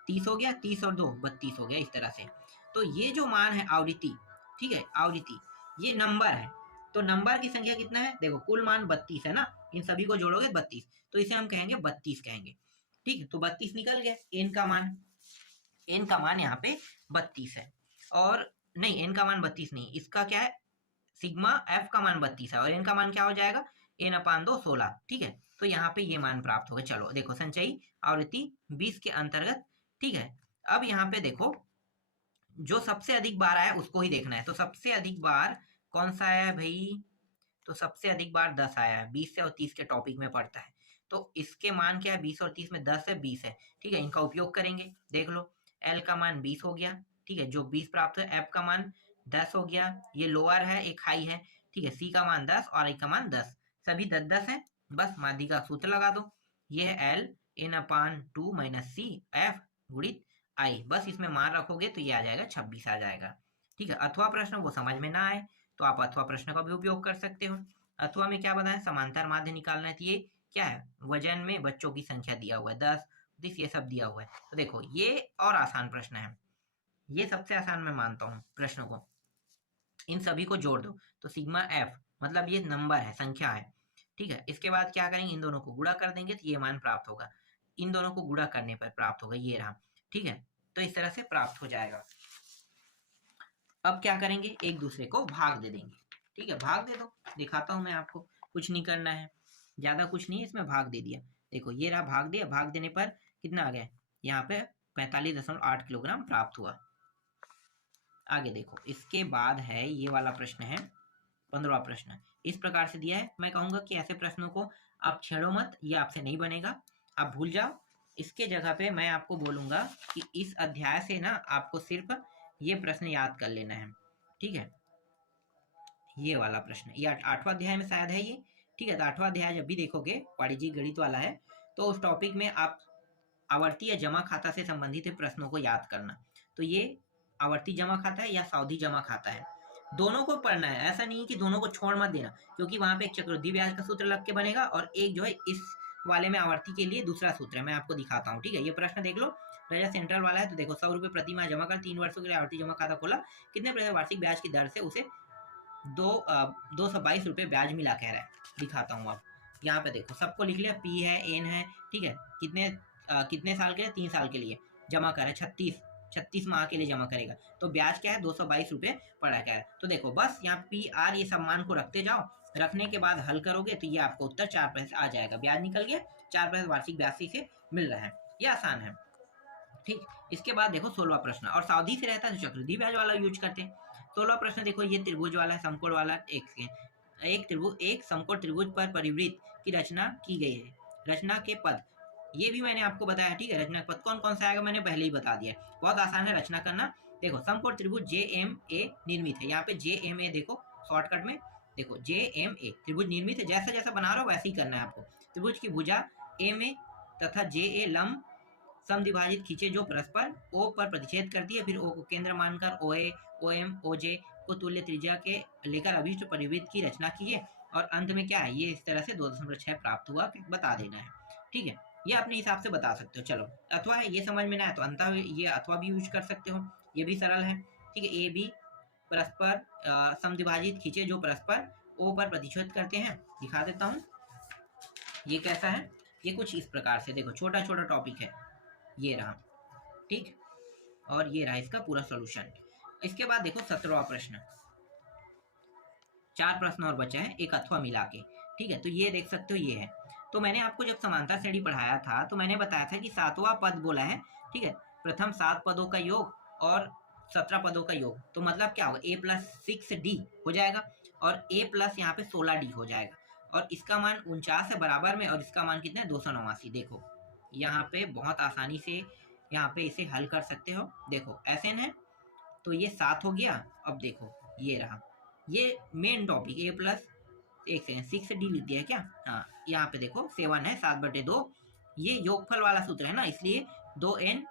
30 हो गया, 30 और 2 32 हो गया, इस तरह से। तो ये जो मान है आवृत्ति, ठीक है, आवृत्ति ये नंबर है। तो नंबर की संख्या कितना है, देखो कुल मान 32 है ना, इन सभी को जोड़ोगे 32, तो इसे हम कहेंगे 32 कहेंगे, ठीक है। तो 32 निकल गया एन का मान। एन का मान यहाँ पे 32 है, और नहीं एन का मान 32 नहीं, इसका क्या है, सिग्मा एफ का मान 32 है और एन का मान क्या हो जाएगा, n/2 16, ठीक है। तो यहाँ पे ये मान प्राप्त होगा। चलो देखो संचयी आवृत्ति 20 के अंतर्गत, ठीक है। अब यहाँ पे देखो जो सबसे अधिक बार आया उसको ही देखना है। तो सबसे अधिक बार कौन सा आया है भाई, तो सबसे अधिक बार 10 आया है, 20 से और 30 के टॉपिक में पड़ता है। तो इसके मान क्या है, 20 और 30 में 10 है, 20 है, ठीक है। इनका उपयोग करेंगे, देख लो। एल का मान 20 हो गया, ठीक है, जो 20 प्राप्त है। एफ का मान 10 हो गया, ये लोअर है एक हाई है, ठीक है। सी का मान 10 और आई का मान 10, सभी 10 है। बस माध्यिका का सूत्र लगा दो, ये है एल n/2 - सी एफ गुणित आई। बस इसमें मान रखोगे तो ये आ जाएगा 26 आ जाएगा, ठीक है। अथवा प्रश्न वो समझ में ना आए तो आप अथवा प्रश्न का भी उपयोग कर सकते हो। अथवा में क्या बताएं, समांतर माध्य निकालना है। तो ये क्या है, वजन में बच्चों की संख्या दिया हुआ है 10 20 ये सब दिया हुआ है। तो देखो ये और आसान प्रश्न है, ये सबसे आसान मैं मानता हूँ प्रश्नों को। इन सभी को जोड़ दो तो सिग्मा एफ मतलब ये नंबर है, संख्या है, ठीक है। इसके बाद क्या करेंगे, इन दोनों को गुणा कर देंगे तो ये मान प्राप्त होगा। इन दोनों को गुणा करने पर प्राप्त होगा, ये रहा, ठीक है। तो इस तरह से प्राप्त हो जाएगा। अब क्या करेंगे, एक दूसरे को भाग दे देंगे, ठीक है। भाग दे दो, दिखाता हूं मैं आपको, कुछ नहीं करना है, ज्यादा कुछ नहीं है इसमें, भाग दे दिया। देखो ये रहा, भाग दिया, भाग देने पर कितना आ गया, यहाँ पे 45.8 किलोग्राम प्राप्त हुआ। आगे देखो, इसके बाद है ये वाला प्रश्न है 15वां प्रश्न। इस प्रकार से दिया है। मैं कहूंगा कि ऐसे प्रश्नों को आप छेड़ो मत, ये आपसे नहीं बनेगा, आप भूल जाओ। इसके जगह पे मैं आपको बोलूंगा कि इस अध्याय से ना आपको सिर्फ ये प्रश्न याद कर लेना है, ठीक है। ये वाला प्रश्न, ये 8वां अध्याय में शायद है ये, ठीक है। तो 8वां अध्याय जब भी देखोगे, वाणिज्यिक गणित वाला है, तो उस टॉपिक में आप आवर्ती या जमा खाता से संबंधित प्रश्नों को याद करना। तो ये आवर्ती जमा खाता है या सावधि जमा खाता है, दोनों को पढ़ना है। ऐसा नहीं कि दोनों को छोड़ मत देना, क्योंकि वहां पे एक चक्रवृद्धि ब्याज का सूत्र लग के बनेगा और एक जो है इस वाले में आवर्ती के लिए दूसरा सूत्र है, मैं आपको दिखाता हूँ, ठीक है। ये प्रश्न देख लो, रजा सेंट्रल वाला है। तो देखो 100 रुपये प्रति माह जमा कर 3 वर्षों के लिए आवर्ती जमा खाता खोला, कितने प्रतिशत वार्षिक ब्याज की दर से उसे 222 रुपये ब्याज मिला कह रहा है। दिखाता हूँ आप, यहाँ पे देखो सबको लिख लिया, पी है, एन है, ठीक है। कितने साल के लिए, 3 साल के लिए जमा करे, 36 माह के लिए जमा करेगा। तो ब्याज क्या है, 222 रुपये पड़ा क्या है। तो देखो बस यहाँ पी आर ये सब मान को रखते जाओ, रखने के बाद हल करोगे तो ये आपको उत्तर 4% आ जाएगा। ब्याज निकल गया, 4% वार्षिक ब्याज से मिल रहा है, ये आसान है, ठीक। इसके बाद देखो 16वां प्रश्न, और सावधि से रहता है तो चक्रवृद्धि ब्याज वाला यूज करते हैं। 16वां प्रश्न देखो, ये त्रिभुज वाला है, समकोण वाला, एक समकोण त्रिभुज पर परिवृत्त की रचना की गई है। रचना के पद ये भी मैंने आपको बताया, ठीक है। रचना पद कौन कौन सा आएगा मैंने पहले ही बता दिया, बहुत आसान है रचना करना। देखो समकोण त्रिभुज JMA निर्मित है, यहाँ पे JMA देखो शॉर्टकट में, देखो JMA त्रिभुज निर्मित है। जैसा जैसा बना रहा हो वैसे ही करना है आपको। त्रिभुज की भुजा MA तथा JA लंब समद्विभाजित खींचे जो परस्पर O पर प्रतिच्छेद करती है, फिर O को केंद्र मानकर OA, OM, OJ को तुल्य त्रिज्या के लेकर अभिष्ट परिवृत्त की रचना कीजिए, और अंत में क्या है, ये इस तरह से 2.6 प्राप्त हुआ, बता देना है, ठीक है। ये अपने हिसाब से बता सकते हो। चलो अथवा है, ये समझ में ना आए तो अंतः ये अथवा भी यूज कर सकते हो, ये भी सरल है, ठीक है। A B परस्पर समद्विभाजित खींचे जो परस्पर O पर प्रतिच्छेद करते हैं, दिखा देता हूँ ये कैसा है। ये कुछ इस प्रकार से, देखो छोटा छोटा टॉपिक है, ये रहा, ठीक, और ये रहा इसका पूरा सॉल्यूशन। इसके बाद देखो 17वां प्रश्न, 4 प्रश्न और बचा है एक अथवा मिला के, ठीक है। तो ये देख सकते हो, ये है। तो मैंने आपको जब समांतर श्रेणी पढ़ाया था तो मैंने बताया था कि 7वां पद बोला है, ठीक है। प्रथम 7 पदों का योग और 17 पदों का योग, तो मतलब क्या होगा, a+6d हो जाएगा और a प्लस यहाँ पे 16d हो जाएगा और इसका मान 49 है बराबर में और इसका मान कितना है 289। देखो यहाँ पे बहुत आसानी से यहाँ पे इसे हल कर सकते हो। देखो Sn है तो ये 7 हो गया। अब देखो ये रहा, ये मेन टॉपिक a प्लस, एक सेकेंड 6d लिख दिया है क्या, हाँ यहाँ पे देखो 7 है 7/2, ये योगफल वाला सूत्र है ना, इसलिए 2n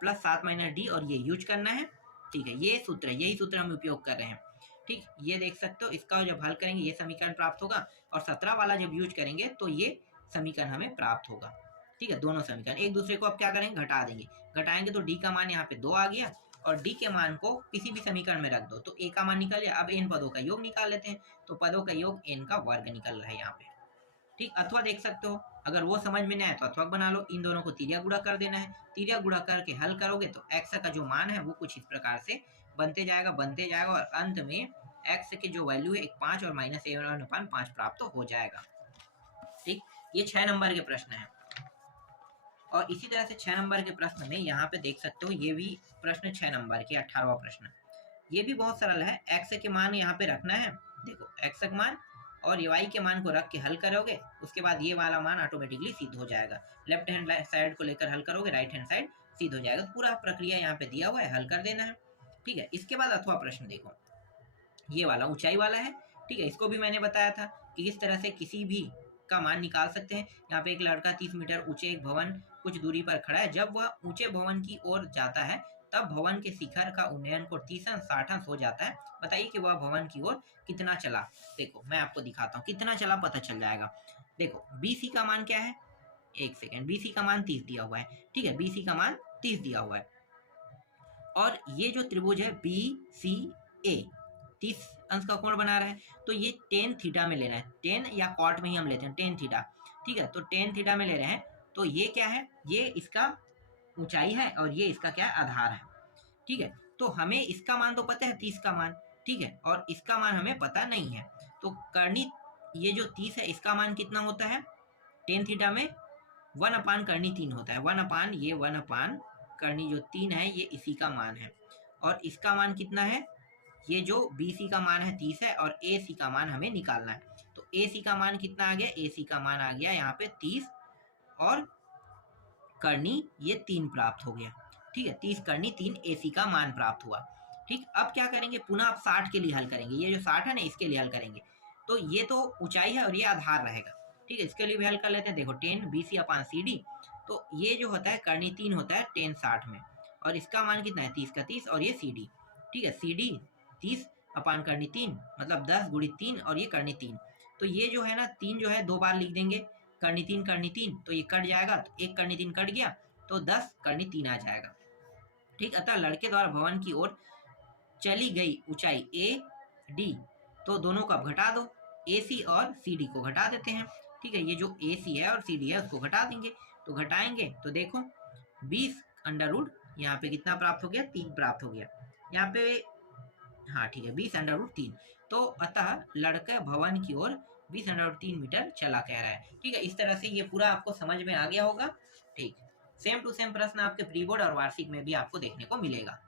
प्लस 7 - d और ये यूज करना है। ठीक है, ये सूत्र है, यही सूत्र हम उपयोग कर रहे हैं। ठीक, ये देख सकते हो, इसका जब हल करेंगे ये समीकरण प्राप्त होगा और 17 वाला जब यूज करेंगे तो ये समीकरण हमें प्राप्त होगा। ठीक है, दोनों समीकरण एक दूसरे को अब क्या करेंगे, घटा देंगे। घटाएंगे तो d का मान यहाँ पे 2 आ गया और d के मान को किसी भी समीकरण में रख दो तो a का मान निकल गया। अब n पदों का योग निकाल लेते हैं, तो पदों का योग n का वर्ग निकल रहा है यहाँ पे। ठीक, अथवा देख सकते हो, अगर वो समझ में नहीं आए तो अथवा बना लो। इन दोनों को तिर्या गुणा कर देना है, तिर्या गुणा करके हल करोगे तो x का जो मान है वो कुछ इस प्रकार से बनते जाएगा और अंत में x की जो वैल्यू है 5 और -a/5 प्राप्त हो जाएगा। ठीक, ये 6 नंबर के प्रश्न है। और इसी तरह से 6 नंबर के प्रश्न में यहाँ पे देख सकते हो, ये भी प्रश्न 6 नंबर के 18वां प्रश्न, ये भी बहुत सरल है। x के मान यहाँ पे रखना है, देखो x का मान और y के मान को रख के हल करोगे, उसके बाद ये वाला मान ऑटोमेटिकली सिद्ध हो जाएगा। लेफ्ट हैंड साइड को लेकर हल करोगे, राइट हैंड साइड सिद्ध हो जाएगा। पूरा प्रक्रिया यहाँ पे दिया हुआ है, हल कर देना है। ठीक है, इसके बाद अथवा प्रश्न देखो, ये वाला ऊंचाई वाला है। ठीक है, इसको भी मैंने बताया था कि किस तरह से किसी भी का मान निकाल सकते हैं। यहाँ पे एक लड़का 30 मीटर ऊंचे एक भवन कुछ दूरी पर खड़ा है, जब वह ऊंचे भवन की ओर जाता है तब भवन के शिखर का उन्नयन को 30 अंश 60 अंश हो जाता है। बताइए कि वह भवन की ओर कितना चला। देखो मैं आपको दिखाता हूँ कितना चला, पता चल जाएगा। देखो BC का मान क्या है, एक सेकेंड, BC का मान 30 दिया हुआ है। ठीक है, BC का मान 30 दिया हुआ है और ये जो त्रिभुज है BCA 30 अंश का कोण बना रहा है, तो ये tan थीटा में लेना है। tan या cot में ही हम लेते हैं tan थीटा। ठीक है, तो tan थीटा में ले रहे हैं, तो ये क्या है, ये इसका ऊंचाई है और ये इसका क्या है, आधार है। ठीक है, तो हमें इसका मान तो पता है 30 का मान, ठीक है, और इसका मान हमें पता नहीं है। तो कर्णी ये जो 30 है इसका मान कितना होता है, tan थीटा में 1/कर्णी 3 होता है। 1/, ये 1/ कर्णी जो 3 है ये इसी का मान है। और इसका मान कितना है, ये जो BC का मान है 30 है और AC का मान हमें निकालना है। तो AC का मान कितना आ गया, AC का मान आ गया यहाँ पे 30 और कर्णी ये 3 प्राप्त हो गया। ठीक है, 30 कर्णी 3 AC का मान प्राप्त हुआ। ठीक, अब क्या करेंगे, पुनः आप 60 के लिए हल करेंगे। ये जो 60 है ना इसके लिए हल करेंगे, तो ये तो ऊंचाई है और ये आधार रहेगा। ठीक है, इसके लिए भी हल कर लेते हैं। देखो tan BC/CD, तो ये जो होता है कर्णी 3 होता है tan 60 में और इसका मान कितना है 30 का 30 और ये CD। ठीक है, CD 30/कर्णी 3 मतलब 10 × 3 और ये कर्णी 3, तो ये जो है ना 3 जो है 2 बार लिख देंगे, कर्णी 3 तो ये कट जाएगा, तो एक कर्णी 3 कट गया तो 10 कर्णी 3 आ जाएगा। ठीक, अतः लड़के द्वारा भवन की ओर चली गई ऊंचाई AD, तो दोनों को अब घटा दो, AC और CD को घटा देते हैं। ठीक है, ये जो AC है और CD है उसको घटा देंगे, तो घटाएंगे तो देखो 20√, यहाँ पे कितना प्राप्त हो गया, 3 प्राप्त हो गया यहाँ पे। हाँ ठीक है, 20√3, तो अतः लड़का भवन की ओर 20√3 मीटर चला कह रहा है। ठीक है, इस तरह से ये पूरा आपको समझ में आ गया होगा। ठीक, सेम टू सेम प्रश्न आपके प्री बोर्ड और वार्षिक में भी आपको देखने को मिलेगा।